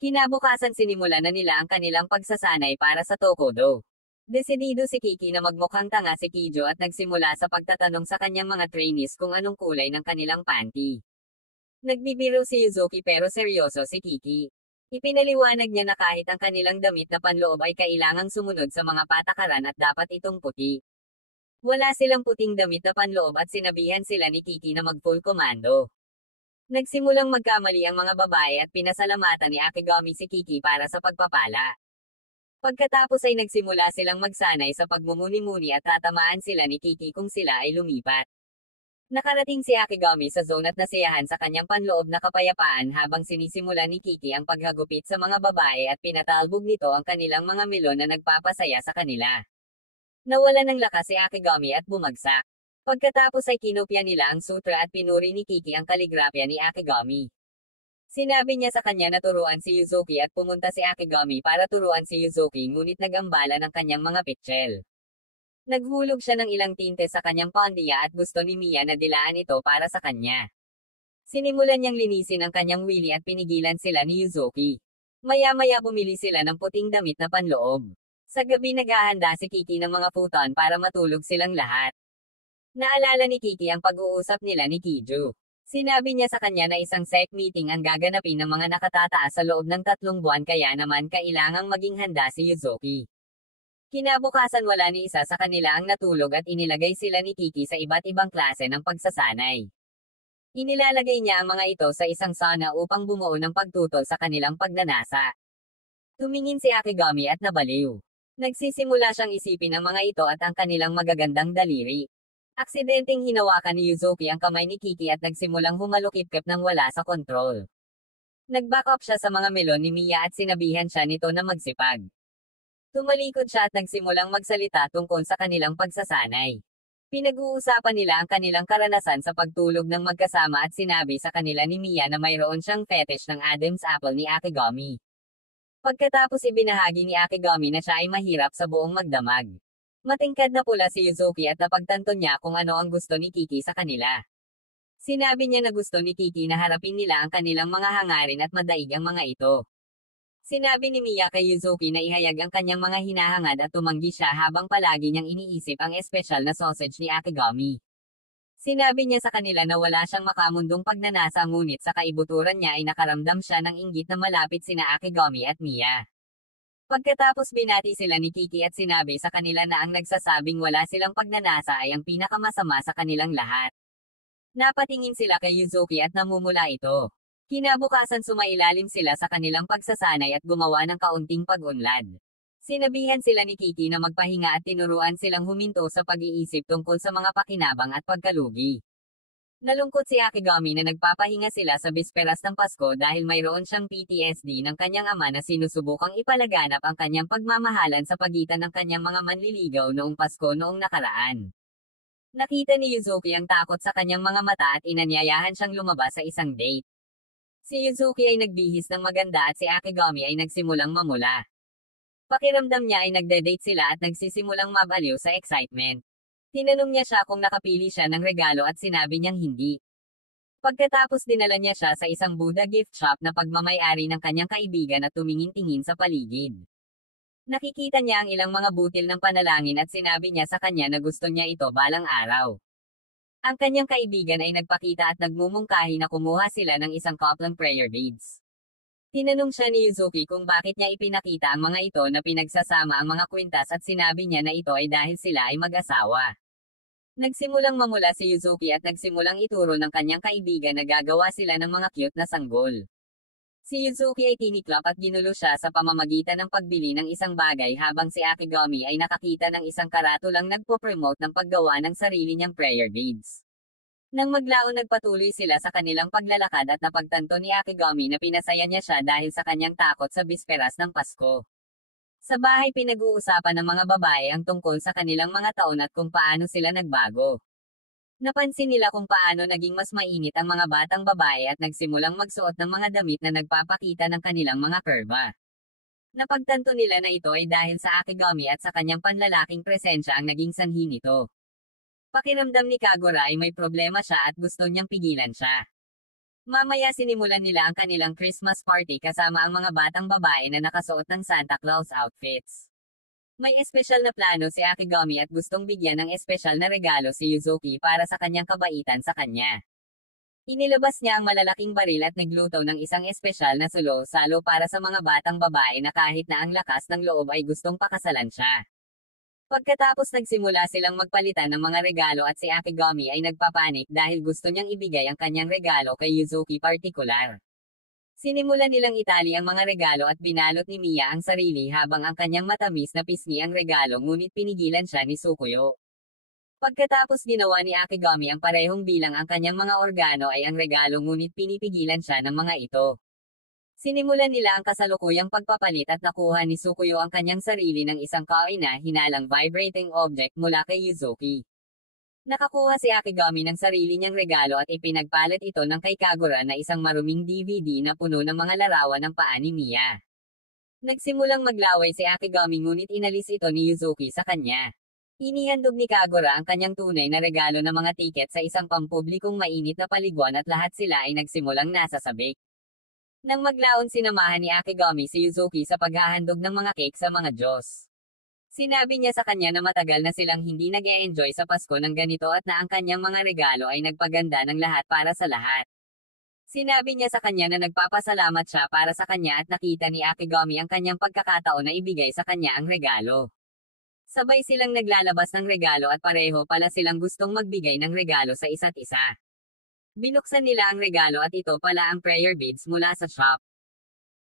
Kinabukasan sinimula na nila ang kanilang pagsasanay para sa Tokudo. Desidido si Kiki na magmukhang tanga si Kijo at nagsimula sa pagtatanong sa kanyang mga trainees kung anong kulay ng kanilang panty. Nagbibiro si Yuzuki pero seryoso si Kiki. Ipinaliwanag niya na kahit ang kanilang damit na panloob ay kailangang sumunod sa mga patakaran at dapat itong puti. Wala silang puting damit na panloob at sinabihan sila ni Kiki na mag-full commando. Nagsimulang magkamali ang mga babae at pinasalamatan ni Akigami si Kiki para sa pagpapala. Pagkatapos ay nagsimula silang magsanay sa pagmumuni-muni at tatamaan sila ni Kiki kung sila ay lumipat. Nakarating si Akigami sa zone at nasiyahan sa kanyang panloob na kapayapaan habang sinisimula ni Kiki ang paghagupit sa mga babae at pinatalbog nito ang kanilang mga melon na nagpapasaya sa kanila. Nawala ng lakas si Akigami at bumagsak. Pagkatapos ay kinopya nila ang sutra at pinuri ni Kiki ang kaligrapya ni Akigami. Sinabi niya sa kanya na turuan si Yuzuki at pumunta si Akigami para turuan si Yuzuki ngunit nagambala ng kanyang mga pitchel. Naghulog siya ng ilang tinte sa kanyang pondiya at gusto ni Mia na dilaan ito para sa kanya. Sinimulan niyang linisin ang kanyang willy at pinigilan sila ni Yuzuki. Maya-maya bumili sila ng puting damit na panloob. Sa gabi naghahanda si Kiki ng mga futon para matulog silang lahat. Naalala ni Kiki ang pag-uusap nila ni Kijo. Sinabi niya sa kanya na isang sec meeting ang gaganapin ng mga nakatataas sa loob ng 3 buwan kaya naman kailangang maging handa si Yuzuki. Kinabukasan wala ni isa sa kanila ang natulog at inilagay sila ni Kiki sa iba't ibang klase ng pagsasanay. Inilalagay niya ang mga ito sa isang sauna upang bumuo ng pagtutol sa kanilang pagnanasa. Tumingin si Akigami at nabaliw. Nagsisimula siyang isipin ang mga ito at ang kanilang magagandang daliri. Aksidenteng hinawakan ni Yuzuki ang kamay ni Kiki at nagsimulang humalukip-kip nang wala sa kontrol. Nag-back up siya sa mga melon ni Mia at sinabihan siya nito na magsipag. Tumalikod siya at nagsimulang magsalita tungkol sa kanilang pagsasanay. Pinag-uusapan nila ang kanilang karanasan sa pagtulog ng magkasama at sinabi sa kanila ni Mia na mayroon siyang fetish ng Adam's apple ni Akigami. Pagkatapos ibinahagi ni Akigami na siya ay mahirap sa buong magdamag. Matingkad na pula si Yuzuki at napagtanto niya kung ano ang gusto ni Kiki sa kanila. Sinabi niya na gusto ni Kiki na harapin nila ang kanilang mga hangarin at madaig ang mga ito. Sinabi ni Mia kay Yuzuki na ihayag ang kanyang mga hinahangad at tumanggi siya habang palagi niyang iniisip ang espesyal na sausage ni Akigami. Sinabi niya sa kanila na wala siyang makamundong pagnanasa ngunit sa kaibuturan niya ay nakaramdam siya ng inggit na malapit sina Akigami at Mia. Pagkatapos binati sila ni Kiki at sinabi sa kanila na ang nagsasabing wala silang pagnanasa ay ang pinakamasama sa kanilang lahat. Napatingin sila kay Yuzuki at namumula ito. Kinabukasan sumailalim sila sa kanilang pagsasanay at gumawa ng kaunting pag-unlad. Sinabihan sila ni Kiki na magpahinga at tinuruan silang huminto sa pag-iisip tungkol sa mga pakinabang at pagkalugi. Nalungkot si Akigami na nagpapahinga sila sa bisperas ng Pasko dahil mayroon siyang PTSD ng kanyang ama na sinusubukang ipalaganap ang kanyang pagmamahalan sa pagitan ng kanyang mga manliligaw noong Pasko noong nakaraan. Nakita ni Yuzuki ang takot sa kanyang mga mata at inanyayahan siyang lumabas sa isang date. Si Yuzuki ay nagbihis ng maganda at si Akigami ay nagsimulang mamula. Pakiramdam niya ay nagde-date sila at nagsisimulang mabaliw sa excitement. Tinanong niya siya kung nakapili siya ng regalo at sinabi niyang hindi. Pagkatapos dinala niya siya sa isang Buddha gift shop na pagmamay-ari ng kanyang kaibigan at tumingin-tingin sa paligid. Nakikita niya ang ilang mga butil ng panalangin at sinabi niya sa kanya na gusto niya ito balang araw. Ang kanyang kaibigan ay nagpakita at nagmumungkahi na kumuha sila ng isang couple prayer beads. Tinanong siya ni Yuzuki kung bakit niya ipinakita ang mga ito na pinagsasama ang mga kwintas at sinabi niya na ito ay dahil sila ay mag-asawa. Nagsimulang mamula si Yuzuki at nagsimulang ituro ng kanyang kaibigan na gagawa sila ng mga cute na sanggol. Si Yuzuki ay tiniklop at ginulo siya sa pamamagitan ng pagbili ng isang bagay habang si Akigami ay nakakita ng isang karatulang nagpo-promote ng paggawa ng sarili niyang prayer beads. Nang maglaon nagpatuloy sila sa kanilang paglalakad at napagtanto ni Akigami na pinasaya niya siya dahil sa kanyang takot sa bisperas ng Pasko. Sa bahay pinag-uusapan ng mga babae ang tungkol sa kanilang mga taon at kung paano sila nagbago. Napansin nila kung paano naging mas mainit ang mga batang babae at nagsimulang magsuot ng mga damit na nagpapakita ng kanilang mga kurba. Napagtanto nila na ito ay dahil sa Akigami at sa kanyang panlalaking presensya ang naging sanhi nito. Pakiramdam ni Kagura ay may problema siya at gusto niyang pigilan siya. Mamaya sinimulan nila ang kanilang Christmas party kasama ang mga batang babae na nakasuot ng Santa Claus outfits. May espesyal na plano si Akigami at gustong bigyan ng espesyal na regalo si Yuzuki para sa kanyang kabaitan sa kanya. Inilabas niya ang malalaking baril at nagluto ng isang espesyal na sulo-salo para sa mga batang babae na kahit na ang lakas ng loob ay gustong pakasalan siya. Pagkatapos nagsimula silang magpalitan ng mga regalo at si Akigami ay nagpapanik dahil gusto niyang ibigay ang kanyang regalo kay Yuzuki partikular. Sinimulan nilang itali ang mga regalo at binalot ni Miya ang sarili habang ang kanyang matamis na pisngi ang regalo ngunit pinigilan siya ni Sukuyo. Pagkatapos ginawa ni Akigami ang parehong bilang ang kanyang mga organo ay ang regalo ngunit pinipigilan siya ng mga ito. Sinimulan nila ang kasalukuyang pagpapalit at nakuha ni Sukuyo ang kanyang sarili ng isang kaina-hinalang vibrating object mula kay Yuzuki. Nakakuha si Akigami ng sarili niyang regalo at ipinagpalit ito ng kay Kagura na isang maruming DVD na puno ng mga larawan ng paa ni Miya. Nagsimulang maglaway si Akigami ngunit inalis ito ni Yuzuki sa kanya. Inihandog ni Kagura ang kanyang tunay na regalo na mga tiket sa isang pampublikong mainit na paliguan at lahat sila ay nagsimulang nasasabik. Nang maglaon sinamahan ni Akigami si Yuzuki sa paghahandog ng mga cake sa mga Diyos. Sinabi niya sa kanya na matagal na silang hindi nag-e-enjoy sa Pasko ng ganito at na ang kanyang mga regalo ay nagpaganda ng lahat para sa lahat. Sinabi niya sa kanya na nagpapasalamat siya para sa kanya at nakita ni Akigami ang kanyang pagkakataon na ibigay sa kanya ang regalo. Sabay silang naglalabas ng regalo at pareho pala silang gustong magbigay ng regalo sa isa't isa. Binuksan nila ang regalo at ito pala ang prayer beads mula sa shop.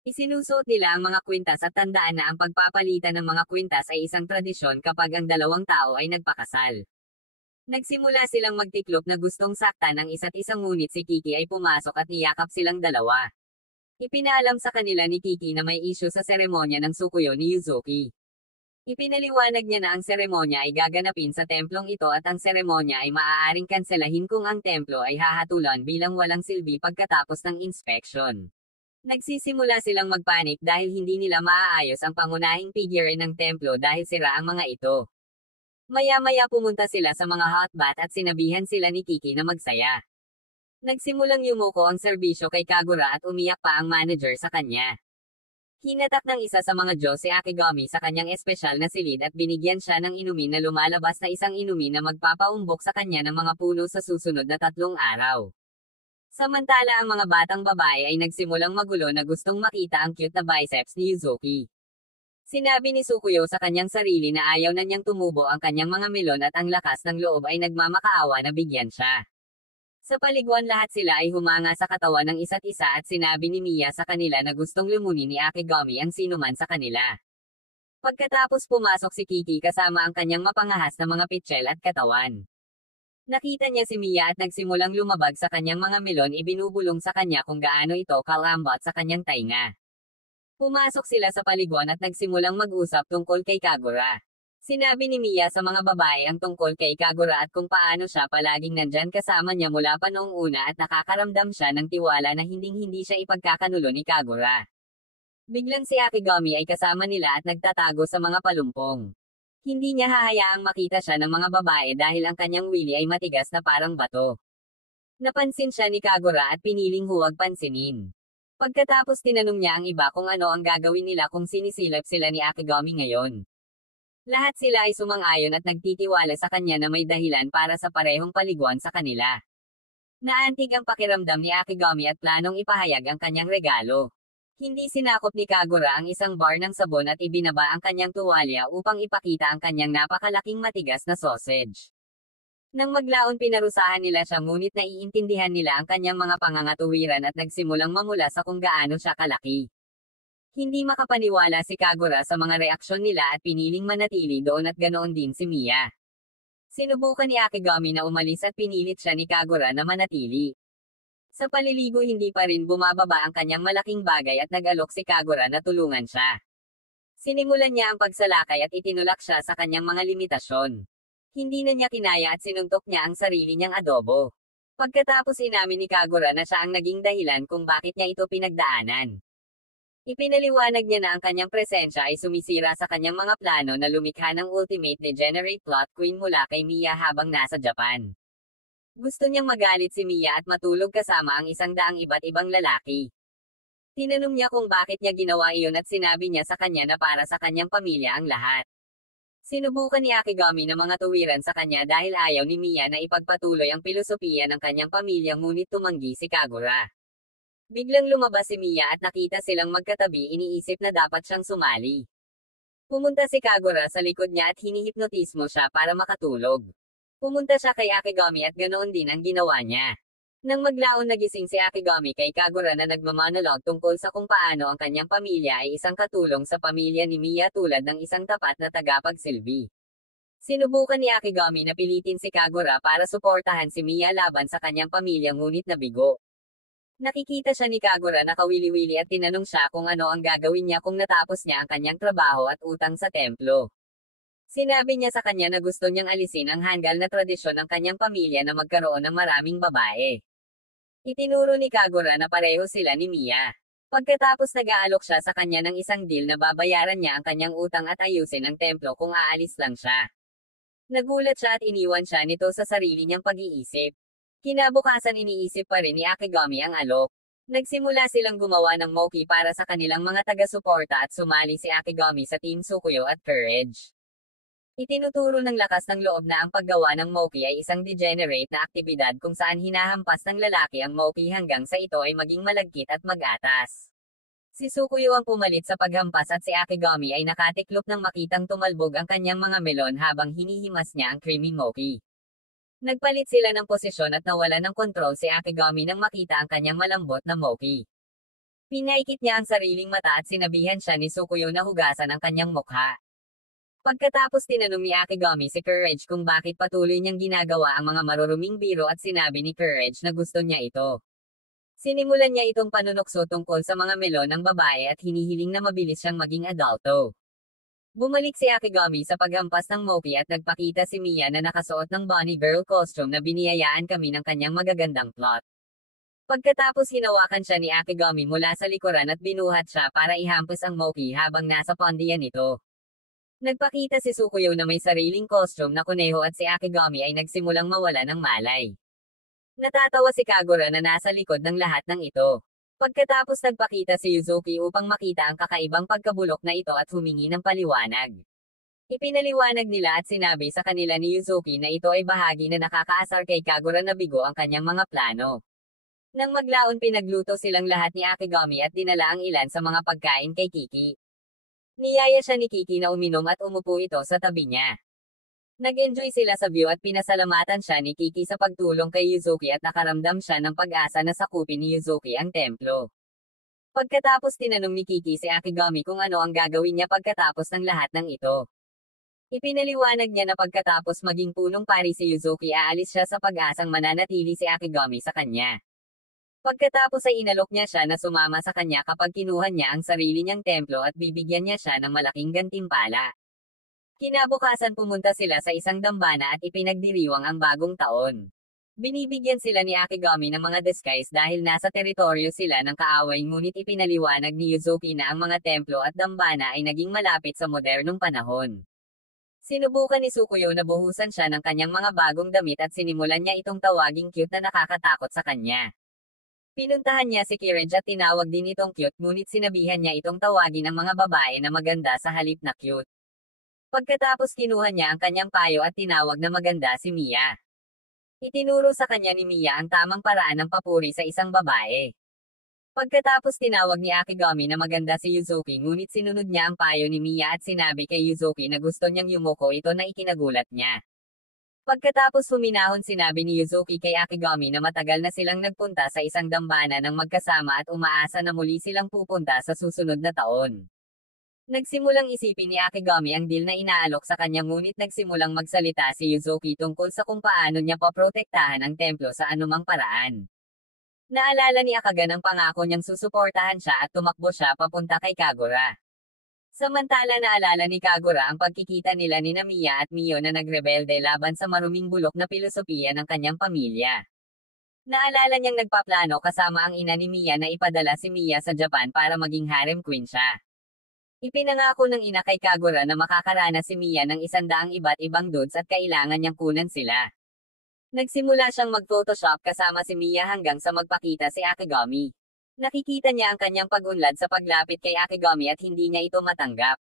Isinusuot nila ang mga kwintas at tandaan na ang pagpapalitan ng mga kwintas ay isang tradisyon kapag ang dalawang tao ay nagpakasal. Nagsimula silang magtiklop na gustong saktan ang isa't isang ngunit si Kiki ay pumasok at niyakap silang dalawa. Ipinaalam sa kanila ni Kiki na may issue sa seremonya ng Sukuyo ni Yuzuki. Ipinaliwanag niya na ang seremonya ay gaganapin sa templong ito at ang seremonya ay maaaring kanselahin kung ang templo ay hahatulan bilang walang silbi pagkatapos ng inspection. Nagsisimula silang magpanik dahil hindi nila maaayos ang pangunahing figure ng templo dahil sira ang mga ito. Maya-maya pumunta sila sa mga hot bath at sinabihan sila ni Kiki na magsaya. Nagsimulang yumuko ang serbisyo kay Kagura at umiyak pa ang manager sa kanya. Hinatak ng isa sa mga Diyos si Akigami sa kanyang espesyal na silid at binigyan siya ng inumin na lumalabas na isang inumin na magpapaumbok sa kanya ng mga puno sa susunod na 3 araw. Samantala ang mga batang babae ay nagsimulang magulo na gustong makita ang cute na biceps ni Yuzuki. Sinabi ni Sukuyo sa kanyang sarili na ayaw na niyang tumubo ang kanyang mga melon at ang lakas ng loob ay nagmamakaawa na bigyan siya. Sa paliguan lahat sila ay humanga sa katawan ng isa't isa at sinabi ni Miya sa kanila na gustong lumunin ni Akigami ang sinuman sa kanila. Pagkatapos pumasok si Kiki kasama ang kanyang mapangahas na mga pitchel at katawan. Nakita niya si Miya at nagsimulang lumabag sa kanyang mga melon ibinubulong sa kanya kung gaano ito kalambot sa kanyang tainga. Pumasok sila sa paliguan at nagsimulang mag-usap tungkol kay Kagura. Sinabi ni Miya sa mga babae ang tungkol kay Kagura at kung paano siya palaging nandyan kasama niya mula pa noong una at nakakaramdam siya ng tiwala na hinding-hindi siya ipagkakanulo ni Kagura. Biglang si Akigami ay kasama nila at nagtatago sa mga palumpong. Hindi niya hahayaang makita siya ng mga babae dahil ang kanyang wili ay matigas na parang bato. Napansin siya ni Kagura at piniling huwag pansinin. Pagkatapos tinanong niya ang iba kung ano ang gagawin nila kung sinisilip sila ni Akigami ngayon. Lahat sila ay sumang-ayon at nagtitiwala sa kanya na may dahilan para sa parehong paliguan sa kanila. Naantig ang pakiramdam ni Akigami at planong ipahayag ang kanyang regalo. Hindi sinakop ni Kagura ang isang bar ng sabon at ibinaba ang kanyang tuwalya upang ipakita ang kanyang napakalaking matigas na sausage. Nang maglaon pinarusahan nila siya ngunit naiintindihan nila ang kanyang mga pangangatuwiran at nagsimulang mamula sa kung gaano siya kalaki. Hindi makapaniwala si Kagura sa mga reaksyon nila at piniling manatili doon at ganoon din si Miya. Sinubukan ni Akigami na umalis at pinilit siya ni Kagura na manatili. Sa paliligo hindi pa rin bumababa ang kanyang malaking bagay at nag-alok si Kagura na tulungan siya. Sinimulan niya ang pagsalakay at itinulak siya sa kanyang mga limitasyon. Hindi na niya kinaya at sinuntok niya ang sarili niyang adobo. Pagkatapos inamin ni Kagura na siya ang naging dahilan kung bakit niya ito pinagdaanan. Ipinaliwanag niya na ang kanyang presensya ay sumisira sa kanyang mga plano na lumikha ng Ultimate Degenerate Plot Queen mula kay Mia habang nasa Japan. Gusto niyang magalit si Mia at matulog kasama ang 100 iba't ibang lalaki. Tinanong niya kung bakit niya ginawa iyon at sinabi niya sa kanya na para sa kanyang pamilya ang lahat. Sinubukan ni Akigami ng mga tuwiran sa kanya dahil ayaw ni Mia na ipagpatuloy ang filosofiya ng kanyang pamilya ngunit tumanggi si Kagura. Biglang lumabas si Mia at nakita silang magkatabi, iniisip na dapat siyang sumali. Pumunta si Kagura sa likod niya at hinihipnotismo siya para makatulog. Pumunta siya kay Akigami at ganoon din ang ginawa niya. Nang maglaon nagising si Akigami kay Kagura na nagmamanolog tungkol sa kung paano ang kanyang pamilya ay isang katulong sa pamilya ni Mia tulad ng isang tapat na tagapagsilbi. Sinubukan ni Akigami na pilitin si Kagura para suportahan si Mia laban sa kanyang pamilya ngunit nabigo. Nakikita siya ni Kagura na kawili-wili at tinanong siya kung ano ang gagawin niya kung natapos niya ang kanyang trabaho at utang sa templo. Sinabi niya sa kanya na gusto niyang alisin ang hanggal na tradisyon ng kanyang pamilya na magkaroon ng maraming babae. Itinuro ni Kagura na pareho sila ni Mia. Pagkatapos nag-aalok siya sa kanya ng isang deal na babayaran niya ang kanyang utang at ayusin ang templo kung aalis lang siya. Nagulat siya at iniwan siya nito sa sarili niyang pag-iisip. Kinabukasan iniisip pa rin ni Akigami ang alok. Nagsimula silang gumawa ng mochi para sa kanilang mga taga-suporta at sumali si Akigami sa Team Tsukuyo at Courage. Itinuturo ng lakas ng loob na ang paggawa ng mochi ay isang degenerate na aktibidad kung saan hinahampas ng lalaki ang mochi hanggang sa ito ay maging malagkit at mag-atas. Si Tsukuyo ang pumalit sa paghampas at si Akigami ay nakatiklop nang makitang tumalbog ang kanyang mga melon habang hinihimas niya ang creamy mochi. Nagpalit sila ng posisyon at nawala ng kontrol si Akigami nang makita ang kanyang malambot na mochi. Pinaikit niya ang sariling mata at sinabihan siya ni Tsukuyo na hugasan ang kanyang mukha. Pagkatapos tinanong ni Akigami si Courage kung bakit patuloy niyang ginagawa ang mga maruruming biro at sinabi ni Courage na gusto niya ito. Sinimulan niya itong panunukso tungkol sa mga melon ng babae at hinihiling na mabilis siyang maging adulto. Bumalik si Akigami sa paghampas ng mochi at nagpakita si Mia na nakasuot ng bunny girl costume na biniyayaan kami ng kanyang magagandang plot. Pagkatapos hinawakan siya ni Akigami mula sa likuran at binuhat siya para ihampas ang mochi habang nasa pondiyan nito. Nagpakita si Tsukuyo na may sariling costume na kuneho at si Akigami ay nagsimulang mawala ng malay. Natatawa si Kagura na nasa likod ng lahat ng ito. Pagkatapos nagpakita si Yuzuki upang makita ang kakaibang pagkabulok na ito at humingi ng paliwanag. Ipinaliwanag nila at sinabi sa kanila ni Yuzuki na ito ay bahagi na nakakaasar kay Kagura na bigo ang kanyang mga plano. Nang maglaon pinagluto silang lahat ni Akigami at dinala ang ilan sa mga pagkain kay Kiki. Niyaya siya ni Kiki na uminom at umupo ito sa tabi niya. Nag-enjoy sila sa view at pinasalamatan siya ni Kiki sa pagtulong kay Yuzuki at nakaramdam siya ng pag-asa na sakupin ni Yuzuki ang templo. Pagkatapos tinanong ni Kiki si Akigami kung ano ang gagawin niya pagkatapos ng lahat ng ito. Ipinaliwanag niya na pagkatapos maging punong pari si Yuzuki aalis siya sa pag-asang mananatili si Akigami sa kanya. Pagkatapos ay inalok niya siya na sumama sa kanya kapag kinuha niya ang sarili niyang templo at bibigyan niya siya ng malaking gantimpala. Kinabukasan pumunta sila sa isang dambana at ipinagdiriwang ang bagong taon. Binibigyan sila ni Akigami ng mga disguise dahil nasa teritoryo sila ng kaaway ngunit ipinaliwanag ni Yuzuki na ang mga templo at dambana ay naging malapit sa modernong panahon. Sinubukan ni Tsukuyo na buhusan siya ng kanyang mga bagong damit at sinimulan niya itong tawaging cute na nakakatakot sa kanya. Pinuntahan niya si Courage at tinawag din itong cute ngunit sinabihan niya itong tawagin ang mga babae na maganda sa halip na cute. Pagkatapos kinuha niya ang kanyang payo at tinawag na maganda si Mia. Itinuro sa kanya ni Mia ang tamang paraan ng papuri sa isang babae. Pagkatapos tinawag ni Akigami na maganda si Yuzuki ngunit sinunod niya ang payo ni Mia at sinabi kay Yuzuki na gusto niyang yumuko ito na ikinagulat niya. Pagkatapos huminahon sinabi ni Yuzuki kay Akigami na matagal na silang nagpunta sa isang dambana ng magkasama at umaasa na muli silang pupunta sa susunod na taon. Nagsimulang isipin ni Akigami ang deal na inaalok sa kanya ngunit nagsimulang magsalita si Yuzuki tungkol sa kung paano niya paprotektahan ang templo sa anumang paraan. Naalala ni Akaga ng pangako niyang susuportahan siya at tumakbo siya papunta kay Kagura. Samantala naalala ni Kagura ang pagkikita nila ni Namiya at Mio na nagrebelde laban sa maruming bulok na pilosopiya ng kanyang pamilya. Naalala niyang nagpaplano kasama ang ina ni Mia na ipadala si Mia sa Japan para maging harem queen siya. Ipinangako ng ina kay Kagura na makakaranas si Mia ng 100 iba't ibang dudes at kailangan niyang kunan sila. Nagsimula siyang mag-photoshop kasama si Mia hanggang sa magpakita si Akagami. Nakikita niya ang kanyang pag-unlad sa paglapit kay Akagami at hindi niya ito matanggap.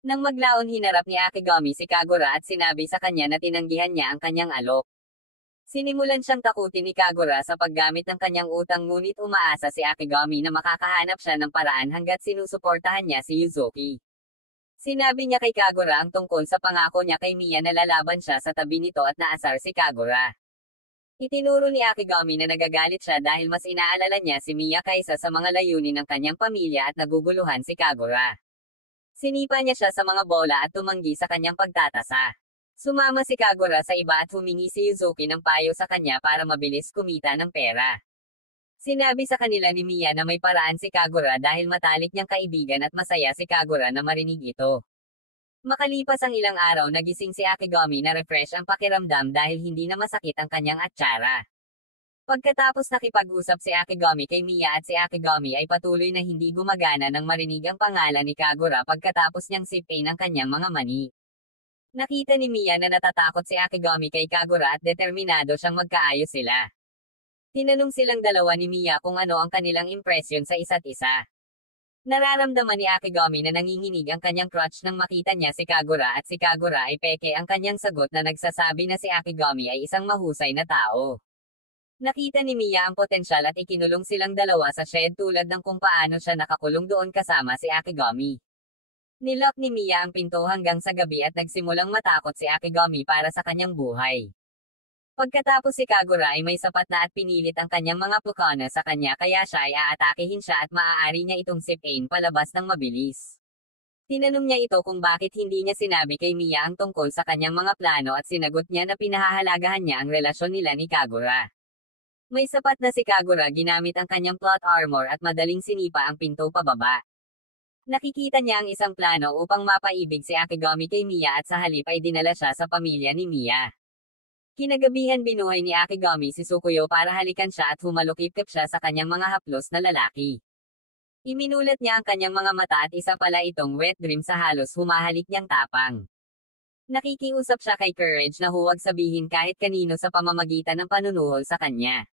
Nang maglaon hinarap ni Akagami si Kagura at sinabi sa kanya na tinanggihan niya ang kanyang alok. Sinimulan siyang takutin ni Kagura sa paggamit ng kanyang utang ngunit umaasa si Akagami na makakahanap siya ng paraan hanggat sinusuportahan niya si Yuzuki. Sinabi niya kay Kagura ang tungkol sa pangako niya kay Mia na lalaban siya sa tabi nito at naasar si Kagura. Itinuro ni Akagami na nagagalit siya dahil mas inaalala niya si Mia kaysa sa mga layunin ng kanyang pamilya at naguguluhan si Kagura. Sinipa niya siya sa mga bola at tumanggi sa kanyang pagtatasa. Sumama si Kagura sa iba at humingi si Yuzuki ng payo sa kanya para mabilis kumita ng pera. Sinabi sa kanila ni Mia na may paraan si Kagura dahil matalik niyang kaibigan at masaya si Kagura na marinig ito. Makalipas ang ilang araw nagising si Akagami na refresh ang pakiramdam dahil hindi na masakit ang kanyang atsara. Pagkatapos nakipag-usap si Akagami kay Mia at si Akagami ay patuloy na hindi gumagana nang marinig ang pangalan ni Kagura pagkatapos niyang sipin ang kanyang mga mani. Nakita ni Mia na natatakot si Akagami kay Kagura at determinado siyang magkaayos sila. Tinanong silang dalawa ni Mia kung ano ang kanilang impresyon sa isa't isa. Nararamdaman ni Akagami na nanginginig ang kanyang crotch nang makita niya si Kagura at si Kagura ay peke ang kanyang sagot na nagsasabi na si Akagami ay isang mahusay na tao. Nakita ni Mia ang potensyal at ikinulong silang dalawa sa shed tulad ng kung paano siya nakakulong doon kasama si Akagami. Nilock ni Mia ang pinto hanggang sa gabi at nagsimulang matakot si Akagami para sa kanyang buhay. Pagkatapos si Kagura ay may sapat na at pinilit ang kanyang mga pukana sa kanya kaya siya ay aatakehin siya at maaari niya itong sipin palabas ng mabilis. Tinanong niya ito kung bakit hindi niya sinabi kay Mia ang tungkol sa kanyang mga plano at sinagot niya na pinahahalagahan niya ang relasyon nila ni Kagura. May sapat na si Kagura ginamit ang kanyang plot armor at madaling sinipa ang pinto pababa. Nakikita niya ang isang plano upang mapaibig si Akagami kay Mia at sa halip ay dinala siya sa pamilya ni Mia. Kinagabihan binuhay ni Akagami si Tsukuyo para halikan siya at humalukip-kip siya sa kanyang mga haplos na lalaki. Iminulat niya ang kanyang mga mata at isa pala itong wet dream sa halos humahalik niyang tapang. Nakikiusap siya kay Courage na huwag sabihin kahit kanino sa pamamagitan ng panunuhol sa kanya.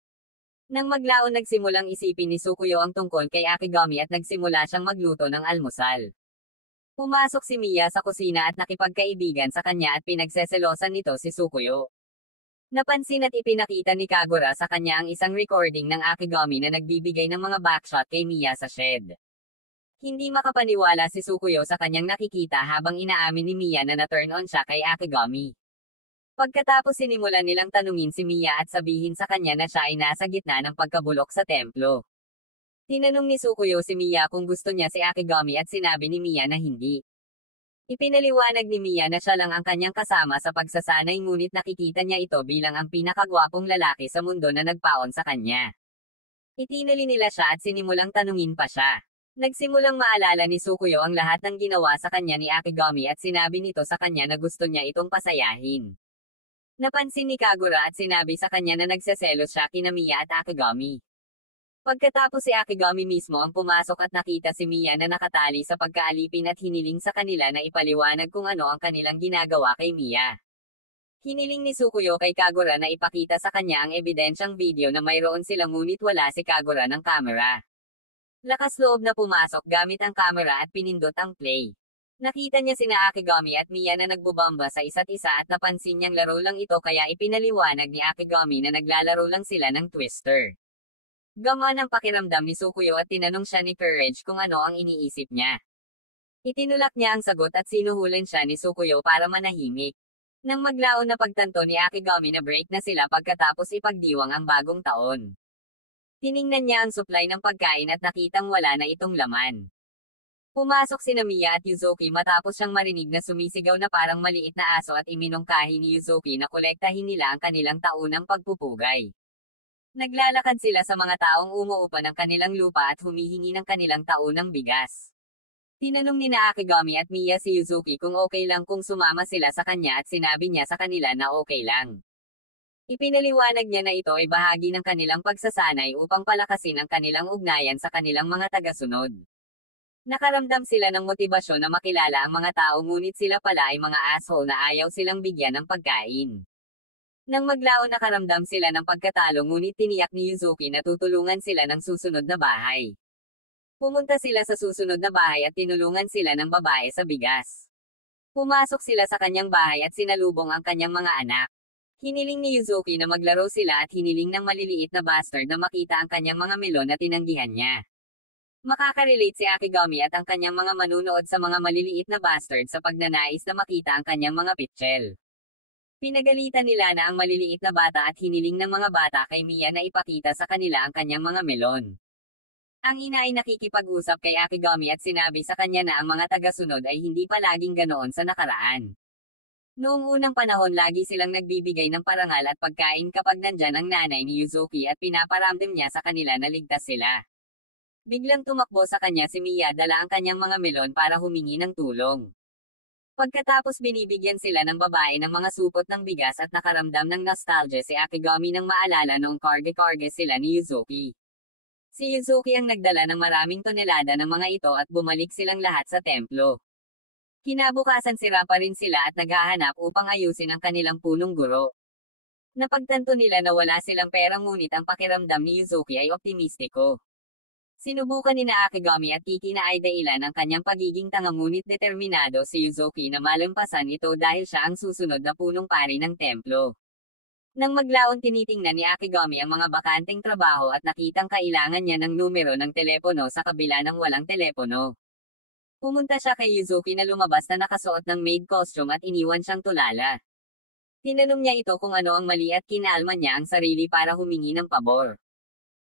Nang maglaon nagsimulang isipin ni Tsukuyo ang tungkol kay Akagami at nagsimula siyang magluto ng almusal. Pumasok si Mia sa kusina at nakipagkaibigan sa kanya at pinagseselosan nito si Tsukuyo. Napansin at ipinakita ni Kagura sa kanya ang isang recording ng Akagami na nagbibigay ng mga backshot kay Mia sa shed. Hindi makapaniwala si Tsukuyo sa kanyang nakikita habang inaamin ni Mia na na-turn on siya kay Akagami. Pagkatapos sinimulan nilang tanungin si Mia at sabihin sa kanya na siya ay nasa gitna ng pagkabulok sa templo. Tinanong ni Tsukuyo si Mia kung gusto niya si Akagami at sinabi ni Mia na hindi. Ipinaliwanag ni Mia na siya lang ang kanyang kasama sa pagsasanay ngunit nakikita niya ito bilang ang pinakagwapong lalaki sa mundo na nagpaon sa kanya. Itinali nila siya at sinimulang tanungin pa siya. Nagsimulang maalala ni Tsukuyo ang lahat ng ginawa sa kanya ni Akagami at sinabi nito sa kanya na gusto niya itong pasayahin. Napansin ni Kagura at sinabi sa kanya na nagseselos siya kina Mia at Akagami. Pagkatapos si Akagami mismo ang pumasok at nakita si Mia na nakatali sa pagkaalipin at hiniling sa kanila na ipaliwanag kung ano ang kanilang ginagawa kay Mia. Hiniling ni Tsukuyo kay Kagura na ipakita sa kanya ang ebidensyang video na mayroon silang ngunit wala si Kagura ng kamera. Lakas loob na pumasok gamit ang kamera at pinindot ang play. Nakita niya sina Akagami at Mia na nagbubomba sa isa't isa at napansin niyang laro lang ito kaya ipinaliwanag ni Akagami na naglalaro lang sila ng Twister. Gamaan ang pakiramdam ni Tsukuyo at tinanong siya ni Courage kung ano ang iniisip niya. Itinulak niya ang sagot at sinuhulan siya ni Tsukuyo para manahimik. Nang maglaon na pagtanto ni Akagami na break na sila pagkatapos ipagdiwang ang bagong taon. Tiningnan niya ang supply ng pagkain at nakitang wala na itong laman. Pumasok sina Mia at Yuzuki matapos siyang marinig na sumisigaw na parang maliit na aso at iminungkahi ni Yuzuki na kolektahin nila ang kanilang taunang pagpupugay. Naglalakad sila sa mga taong umuupa ng kanilang lupa at humihingi ng kanilang taunang bigas. Tinanong ni na Akigami at Miya si Yuzuki kung okay lang kung sumama sila sa kanya at sinabi niya sa kanila na okay lang. Ipinaliwanag niya na ito ay bahagi ng kanilang pagsasanay upang palakasin ang kanilang ugnayan sa kanilang mga tagasunod. Nakaramdam sila ng motibasyon na makilala ang mga tao ngunit sila pala ay mga asshole na ayaw silang bigyan ng pagkain. Nang maglaon nakaramdam sila ng pagkatalo ngunit tiniyak ni Yuzuki na tutulungan sila ng susunod na bahay. Pumunta sila sa susunod na bahay at tinulungan sila ng babae sa bigas. Pumasok sila sa kanyang bahay at sinalubong ang kanyang mga anak. Hiniling ni Yuzuki na maglaro sila at hiniling ng maliliit na bastard na makita ang kanyang mga melon na tinanggihan niya. Makaka-relate si Akigami at ang kanyang mga manunood sa mga maliliit na bastard sa pagnanais na makita ang kanyang mga pitchel. Pinagalitan nila na ang maliliit na bata at hiniling ng mga bata kay Miya na ipakita sa kanila ang kanyang mga melon. Ang ina ay nakikipag-usap kay Akigami at sinabi sa kanya na ang mga tagasunod ay hindi palaging ganoon sa nakaraan. Noong unang panahon lagi silang nagbibigay ng parangal at pagkain kapag nandyan ang nanay ni Yuzuki at pinaparamdam niya sa kanila na ligtas sila. Biglang tumakbo sa kanya si Miya dala ang kanyang mga melon para humingi ng tulong. Pagkatapos binibigyan sila ng babae ng mga supot ng bigas at nakaramdam ng nostalgia si Akigami nang maalala noong karge-karge sila ni Yuzuki. Si Yuzuki ang nagdala ng maraming tonelada ng mga ito at bumalik silang lahat sa templo. Kinabukasan sira pa rin sila at naghahanap upang ayusin ang kanilang punong guro. Napagtanto nila na wala silang pera ngunit ang pakiramdam ni Yuzuki ay optimistiko. Sinubukan ni na Akigami at Kiki na ay dahilan ang kanyang pagiging tanga ngunit determinado si Yuzuki na malampasan ito dahil siya ang susunod na punong pari ng templo. Nang maglaon tinitingnan ni Akigami ang mga bakanteng trabaho at nakitang kailangan niya ng numero ng telepono sa kabila ng walang telepono. Pumunta siya kay Yuzuki na lumabas na nakasuot ng maid costume at iniwan siyang tulala. Tinanong niya ito kung ano ang mali at kinalma niya ang sarili para humingi ng pabor.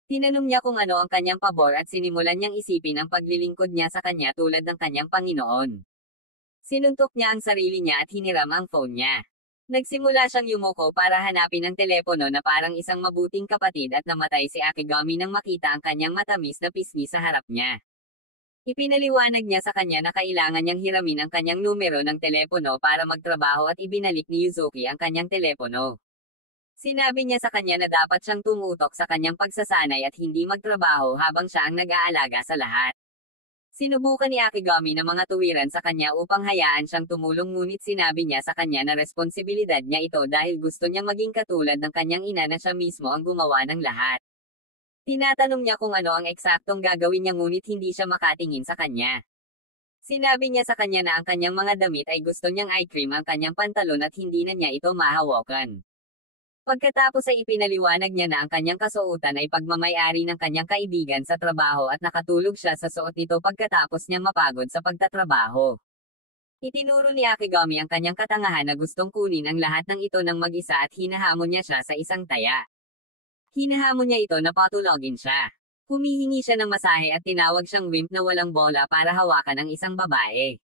Tinanong niya kung ano ang kanyang pabor at sinimulan niyang isipin ang paglilingkod niya sa kanya tulad ng kanyang Panginoon. Sinuntok niya ang sarili niya at hiniram ang phone niya. Nagsimula siyang yumuko para hanapin ang telepono na parang isang mabuting kapatid at namatay si Akigami nang makita ang kanyang matamis na pisngi sa harap niya. Ipinaliwanag niya sa kanya na kailangan niyang hiramin ang kanyang numero ng telepono para magtrabaho at ibinalik ni Yuzuki ang kanyang telepono. Sinabi niya sa kanya na dapat siyang tumutok sa kanyang pagsasanay at hindi magtrabaho habang siya ang nag-aalaga sa lahat. Sinubukan ni Akigami na mga tuwiran sa kanya upang hayaan siyang tumulong ngunit sinabi niya sa kanya na responsibilidad niya ito dahil gusto niyang maging katulad ng kanyang ina na siya mismo ang gumawa ng lahat. Tinatanong niya kung ano ang eksaktong gagawin niya ngunit hindi siya makatingin sa kanya. Sinabi niya sa kanya na ang kanyang mga damit ay gusto niyang eye cream ang kanyang pantalon at hindi na niya ito mahawakan. Pagkatapos ay ipinaliwanag niya na ang kanyang kasuotan ay pagmamay-ari ng kanyang kaibigan sa trabaho at nakatulog siya sa suot nito pagkatapos niyang mapagod sa pagtatrabaho. Itinuro ni Akigami ang kanyang katangahan na gustong kunin ang lahat ng ito ng mag-isa at hinahamon niya siya sa isang taya. Hinahamon niya ito na patulogin siya. Humihingi siya ng masahe at tinawag siyang wimp na walang bola para hawakan ang isang babae.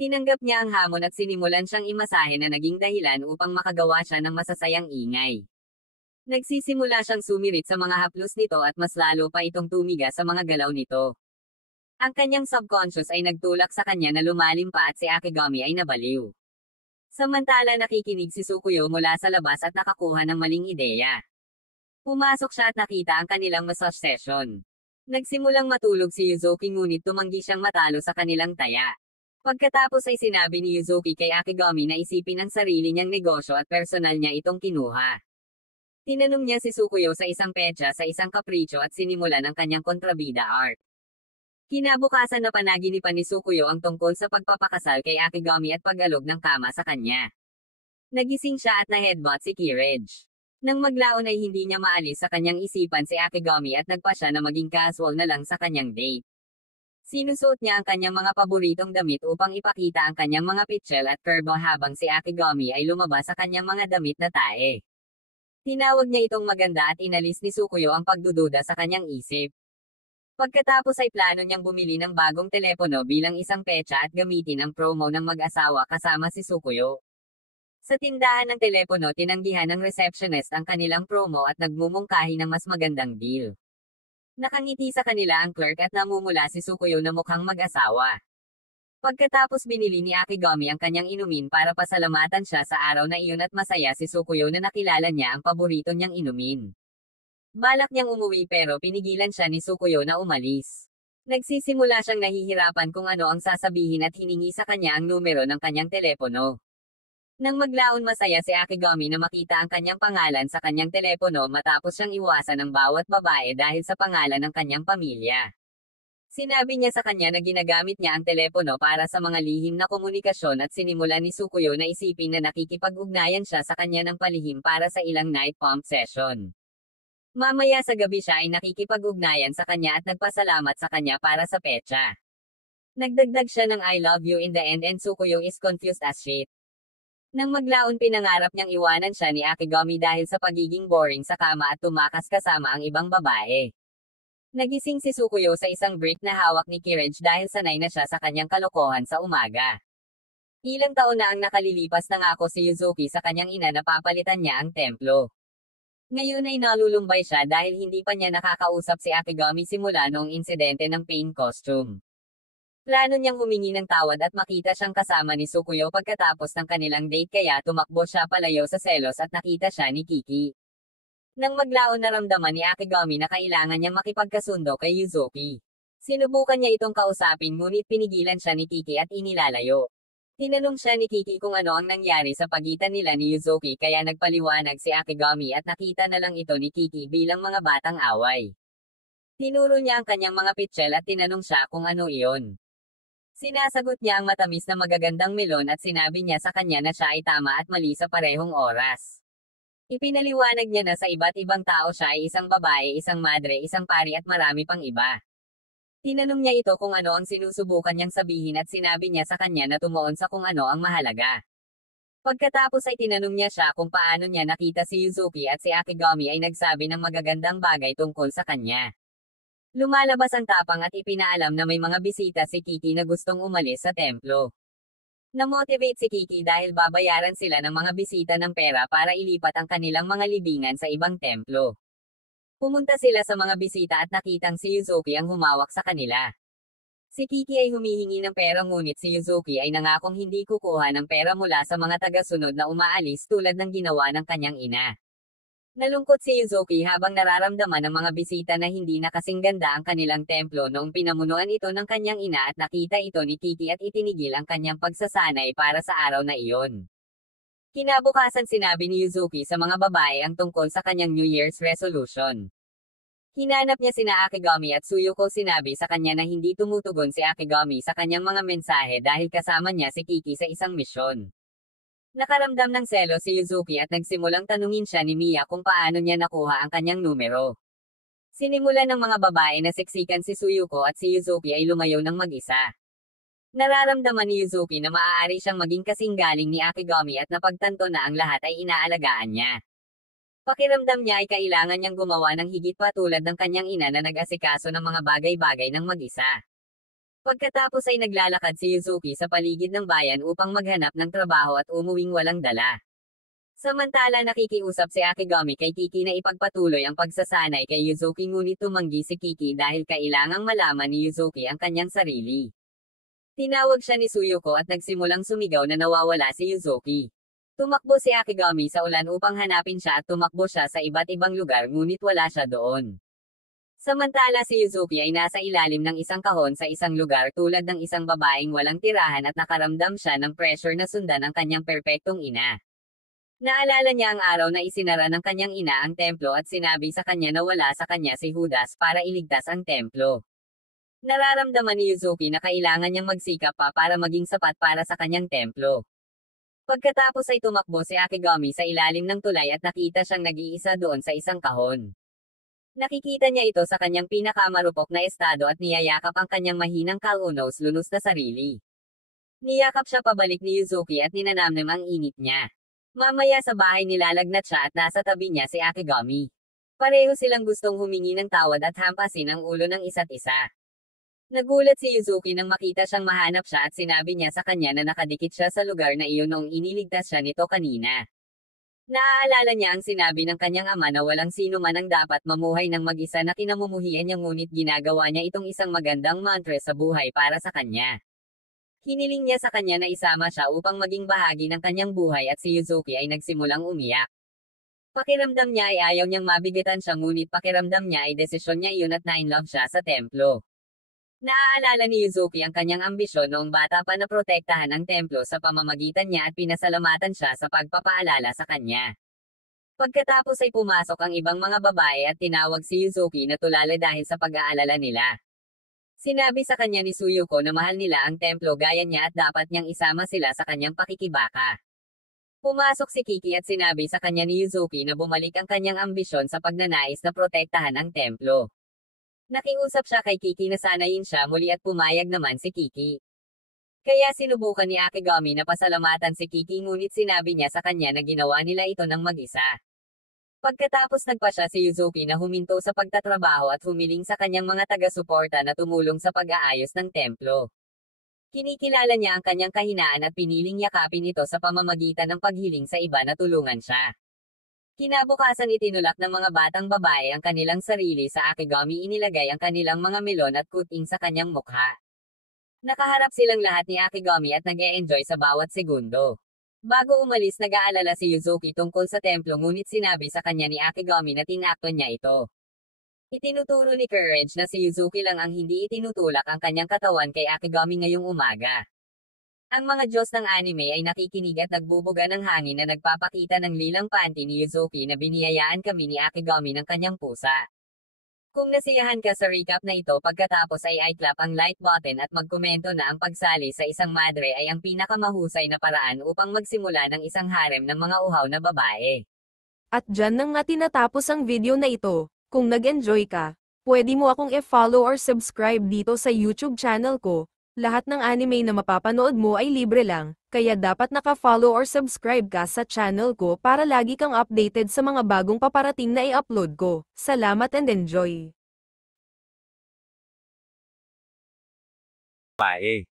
Tinanggap niya ang hamon at sinimulan siyang imasahe na naging dahilan upang makagawa siya ng masasayang ingay. Nagsisimula siyang sumirit sa mga haplos nito at mas lalo pa itong tumiga sa mga galaw nito. Ang kanyang subconscious ay nagtulak sa kanya na lumalim pa at si Akigami ay nabaliw. Samantala nakikinig si Tsukuyo mula sa labas at nakakuha ng maling ideya. Pumasok siya at nakita ang kanilang massage session. Nagsimulang matulog si Yuzuki ngunit tumanggi siyang matalo sa kanilang taya. Pagkatapos ay sinabi ni Yuzuki kay Akigami na isipin ang sarili niyang negosyo at personal niya itong kinuha. Tinanong niya si Tsukuyo sa isang petsa sa isang kapricho at sinimulan ang kanyang kontrabida art. Kinabukasan na panaginipan ni Tsukuyo ang tungkol sa pagpapakasal kay Akigami at pag-alog ng kama sa kanya. Nagising siya at na-headbutt si Kirej. Nang maglaon ay hindi niya maalis sa kanyang isipan si Akigami at nagpa siya na maging casual na lang sa kanyang date. Sinusuot niya ang kanyang mga paboritong damit upang ipakita ang kanyang mga pitchel at curve habang si Akigami ay lumabas sa kanyang mga damit na tae. Tinawag niya itong maganda at inalis ni Tsukuyo ang pagdududa sa kanyang isip. Pagkatapos ay plano niyang bumili ng bagong telepono bilang isang petsa at gamitin ang promo ng mag-asawa kasama si Tsukuyo. Sa tindahan ng telepono tinanggihan ng receptionist ang kanilang promo at nagmumungkahi ng mas magandang deal. Nakangiti sa kanila ang clerk at namumula si Tsukuyo na mukhang mag-asawa. Pagkatapos binili ni Akigami ang kanyang inumin para pasalamatan siya sa araw na iyon at masaya si Sukuyo na nakilala niya ang paborito niyang inumin. Balak niyang umuwi pero pinigilan siya ni Sukuyo na umalis. Nagsisimula siyang nahihirapan kung ano ang sasabihin at hiningi sa kanya ang numero ng kanyang telepono. Nang maglaon masaya si Akigami na makita ang kanyang pangalan sa kanyang telepono matapos siyang iwasan ng bawat babae dahil sa pangalan ng kanyang pamilya. Sinabi niya sa kanya na ginagamit niya ang telepono para sa mga lihim na komunikasyon at sinimula ni Sukuyo na isipin na nakikipag-ugnayan siya sa kanya ng palihim para sa ilang night pump session. Mamaya sa gabi siya ay nakikipag-ugnayan sa kanya at nagpasalamat sa kanya para sa petsa. Nagdagdag siya ng I love you in the end and Sukuyo is confused as shit. Nang maglaon pinangarap niyang iwanan siya ni Akigami dahil sa pagiging boring sa kama at tumakas kasama ang ibang babae. Nagising si Sukuyo sa isang brick na hawak ni Kirege dahil sanay na siya sa kanyang kalokohan sa umaga. Ilang taon na ang nakalilipas nangako si Yuzuki sa kanyang ina na papalitan niya ang templo. Ngayon ay nalulumbay siya dahil hindi pa niya nakakausap si Akigami simula noong insidente ng pain costume. Plano niyang humingi ng tawad at makita siyang kasama ni Sukuyo pagkatapos ng kanilang date kaya tumakbo siya palayo sa selos at nakita siya ni Kiki. Nang maglaon naramdaman ni Akigami na kailangan niyang makipagkasundo kay Yuzuki. Sinubukan niya itong kausapin ngunit pinigilan siya ni Kiki at inilalayo. Tinanong siya ni Kiki kung ano ang nangyari sa pagitan nila ni Yuzuki kaya nagpaliwanag si Akigami at nakita na lang ito ni Kiki bilang mga batang away. Tinuro niya ang kanyang mga pitchel at tinanong siya kung ano iyon. Sinasagot niya ang matamis na magagandang melon at sinabi niya sa kanya na siya ay tama at mali sa parehong oras. Ipinaliwanag niya na sa iba't ibang tao siya ay isang babae, isang madre, isang pari at marami pang iba. Tinanong niya ito kung ano ang sinusubukan niyang sabihin at sinabi niya sa kanya na tumuon sa kung ano ang mahalaga. Pagkatapos ay tinanong niya siya kung paano niya nakita si Yuzuki at si Akigami ay nagsabi ng magagandang bagay tungkol sa kanya. Lumalabas ang tapang at ipinaalam na may mga bisita si Kiki na gustong umalis sa templo. Na-motivate si Kiki dahil babayaran sila ng mga bisita ng pera para ilipat ang kanilang mga libingan sa ibang templo. Pumunta sila sa mga bisita at nakitang si Yuzuki ang humawak sa kanila. Si Kiki ay humihingi ng pera ngunit si Yuzuki ay nangakong hindi kukuha ng pera mula sa mga tagasunod na umaalis tulad ng ginawa ng kanyang ina. Nalungkot si Yuzuki habang nararamdaman ng mga bisita na hindi na kasing ganda ang kanilang templo noong pinamunuan ito ng kanyang ina at nakita ito ni Kiki at itinigil ang kanyang pagsasanay para sa araw na iyon. Kinabukasan sinabi ni Yuzuki sa mga babae ang tungkol sa kanyang New Year's resolution. Hinanap niya sina Akigami at Suyuko sinabi sa kanya na hindi tumutugon si Akigami sa kanyang mga mensahe dahil kasama niya si Kiki sa isang misyon. Nakaramdam ng selo si Yuzuki at nagsimulang tanungin siya ni Mia kung paano niya nakuha ang kanyang numero. Sinimulan ng mga babae na siksikan si Suyuko at si Yuzuki ay lumayo ng mag-isa. Nararamdaman ni Yuzuki na maaari siyang maging kasing galing ni Akigami at napagtanto na ang lahat ay inaalagaan niya. Pakiramdam niya ay kailangan niyang gumawa ng higit pa tulad ng kanyang ina na nag-asikaso ng mga bagay-bagay ng mag-isa. Pagkatapos ay naglalakad si Yuzuki sa paligid ng bayan upang maghanap ng trabaho at umuwing walang dala. Samantala nakikiusap si Akigami kay Kiki na ipagpatuloy ang pagsasanay kay Yuzuki ngunit tumanggi si Kiki dahil kailangang malaman ni Yuzuki ang kanyang sarili. Tinawag siya ni Suyuko at nagsimulang sumigaw na nawawala si Yuzuki. Tumakbo si Akigami sa ulan upang hanapin siya at tumakbo siya sa iba't ibang lugar ngunit wala siya doon. Samantala si Yuzuki ay nasa ilalim ng isang kahon sa isang lugar tulad ng isang babaeng walang tirahan at nakaramdam siya ng pressure na sundan ang kanyang perpektong ina. Naalala niya ang araw na isinara ng kanyang ina ang templo at sinabi sa kanya na wala sa kanya si Judas para iligtas ang templo. Nararamdaman ni Yuzuki na kailangan niyang magsikap pa para maging sapat para sa kanyang templo. Pagkatapos ay tumakbo si Akigami sa ilalim ng tulay at nakita siyang nag-iisa doon sa isang kahon. Nakikita niya ito sa kanyang pinakamarupok na estado at niyayakap ang kanyang mahinang kalunos-lunos na sarili. Niyakap siya pabalik ni Yuzuki at ninanamnam ang init niya. Mamaya sa bahay nilalagnat siya at nasa tabi niya si Akigami. Pareho silang gustong humingi ng tawad at hampasin ang ulo ng isa't isa. Nagulat si Yuzuki nang makita siyang mahanap siya at sinabi niya sa kanya na nakadikit siya sa lugar na iyon noong iniligtas siya nito kanina. Naaalala niya ang sinabi ng kanyang ama na walang sino man ang dapat mamuhay ng mag-isa na kinamumuhian niya ngunit ginagawa niya itong isang magandang mantra sa buhay para sa kanya. Hiniling niya sa kanya na isama siya upang maging bahagi ng kanyang buhay at si Yuzuki ay nagsimulang umiyak. Pakiramdam niya ay ayaw niyang mabigatan siya ngunit pakiramdam niya ay desisyon niya iyon at na-inlove siya sa templo. Naaalala ni Yuzuki ang kanyang ambisyon noong bata pa na protektahan ang templo sa pamamagitan niya at pinasalamatan siya sa pagpapaalala sa kanya. Pagkatapos ay pumasok ang ibang mga babae at tinawag si Yuzuki na tulala dahil sa pag-aalala nila. Sinabi sa kanya ni Suyuko na mahal nila ang templo gaya niya at dapat niyang isama sila sa kanyang pakikibaka. Pumasok si Kiki at sinabi sa kanya ni Yuzuki na bumalik ang kanyang ambisyon sa pagnanais na protektahan ang templo. Nakiusap siya kay Kiki na sanayin siya muli at pumayag naman si Kiki. Kaya sinubukan ni Akigami na pasalamatan si Kiki ngunit sinabi niya sa kanya na ginawa nila ito ng mag-isa. Pagkatapos nagpa siya si Yuzuki na huminto sa pagtatrabaho at humiling sa kanyang mga taga-suporta na tumulong sa pag-aayos ng templo. Kinikilala niya ang kanyang kahinaan at piniling yakapin ito sa pamamagitan ng paghiling sa iba na tulungan siya. Kinabukasan itinulak ng mga batang babae ang kanilang sarili sa Akigami, inilagay ang kanilang mga melon at kuting sa kanyang mukha. Nakaharap silang lahat ni Akigami at nag-e-enjoy sa bawat segundo. Bago umalis nag-aalala si Yuzuki tungkol sa templo ngunit sinabi sa kanya ni Akigami na tinakto niya ito. Itinuturo ni Courage na si Yuzuki lang ang hindi itinutulak ang kanyang katawan kay Akigami ngayong umaga. Ang mga Diyos ng anime ay nakikinig at nagbubuga ng hangin na nagpapakita ng lilang panty ni Yuzuki na biniyayaan kami ni Akigami ng kanyang pusa. Kung nasiyahan ka sa recap na ito pagkatapos ay i-clap ang like button at magkomento na ang pagsali sa isang madre ay ang pinakamahusay na paraan upang magsimula ng isang harem ng mga uhaw na babae. At dyan na nga tinatapos ang video na ito. Kung nag-enjoy ka, pwede mo akong i-follow or subscribe dito sa YouTube channel ko. Lahat ng anime na mapapanood mo ay libre lang, kaya dapat naka-follow or subscribe ka sa channel ko para lagi kang updated sa mga bagong paparating na i-upload ko. Salamat and enjoy! Bae.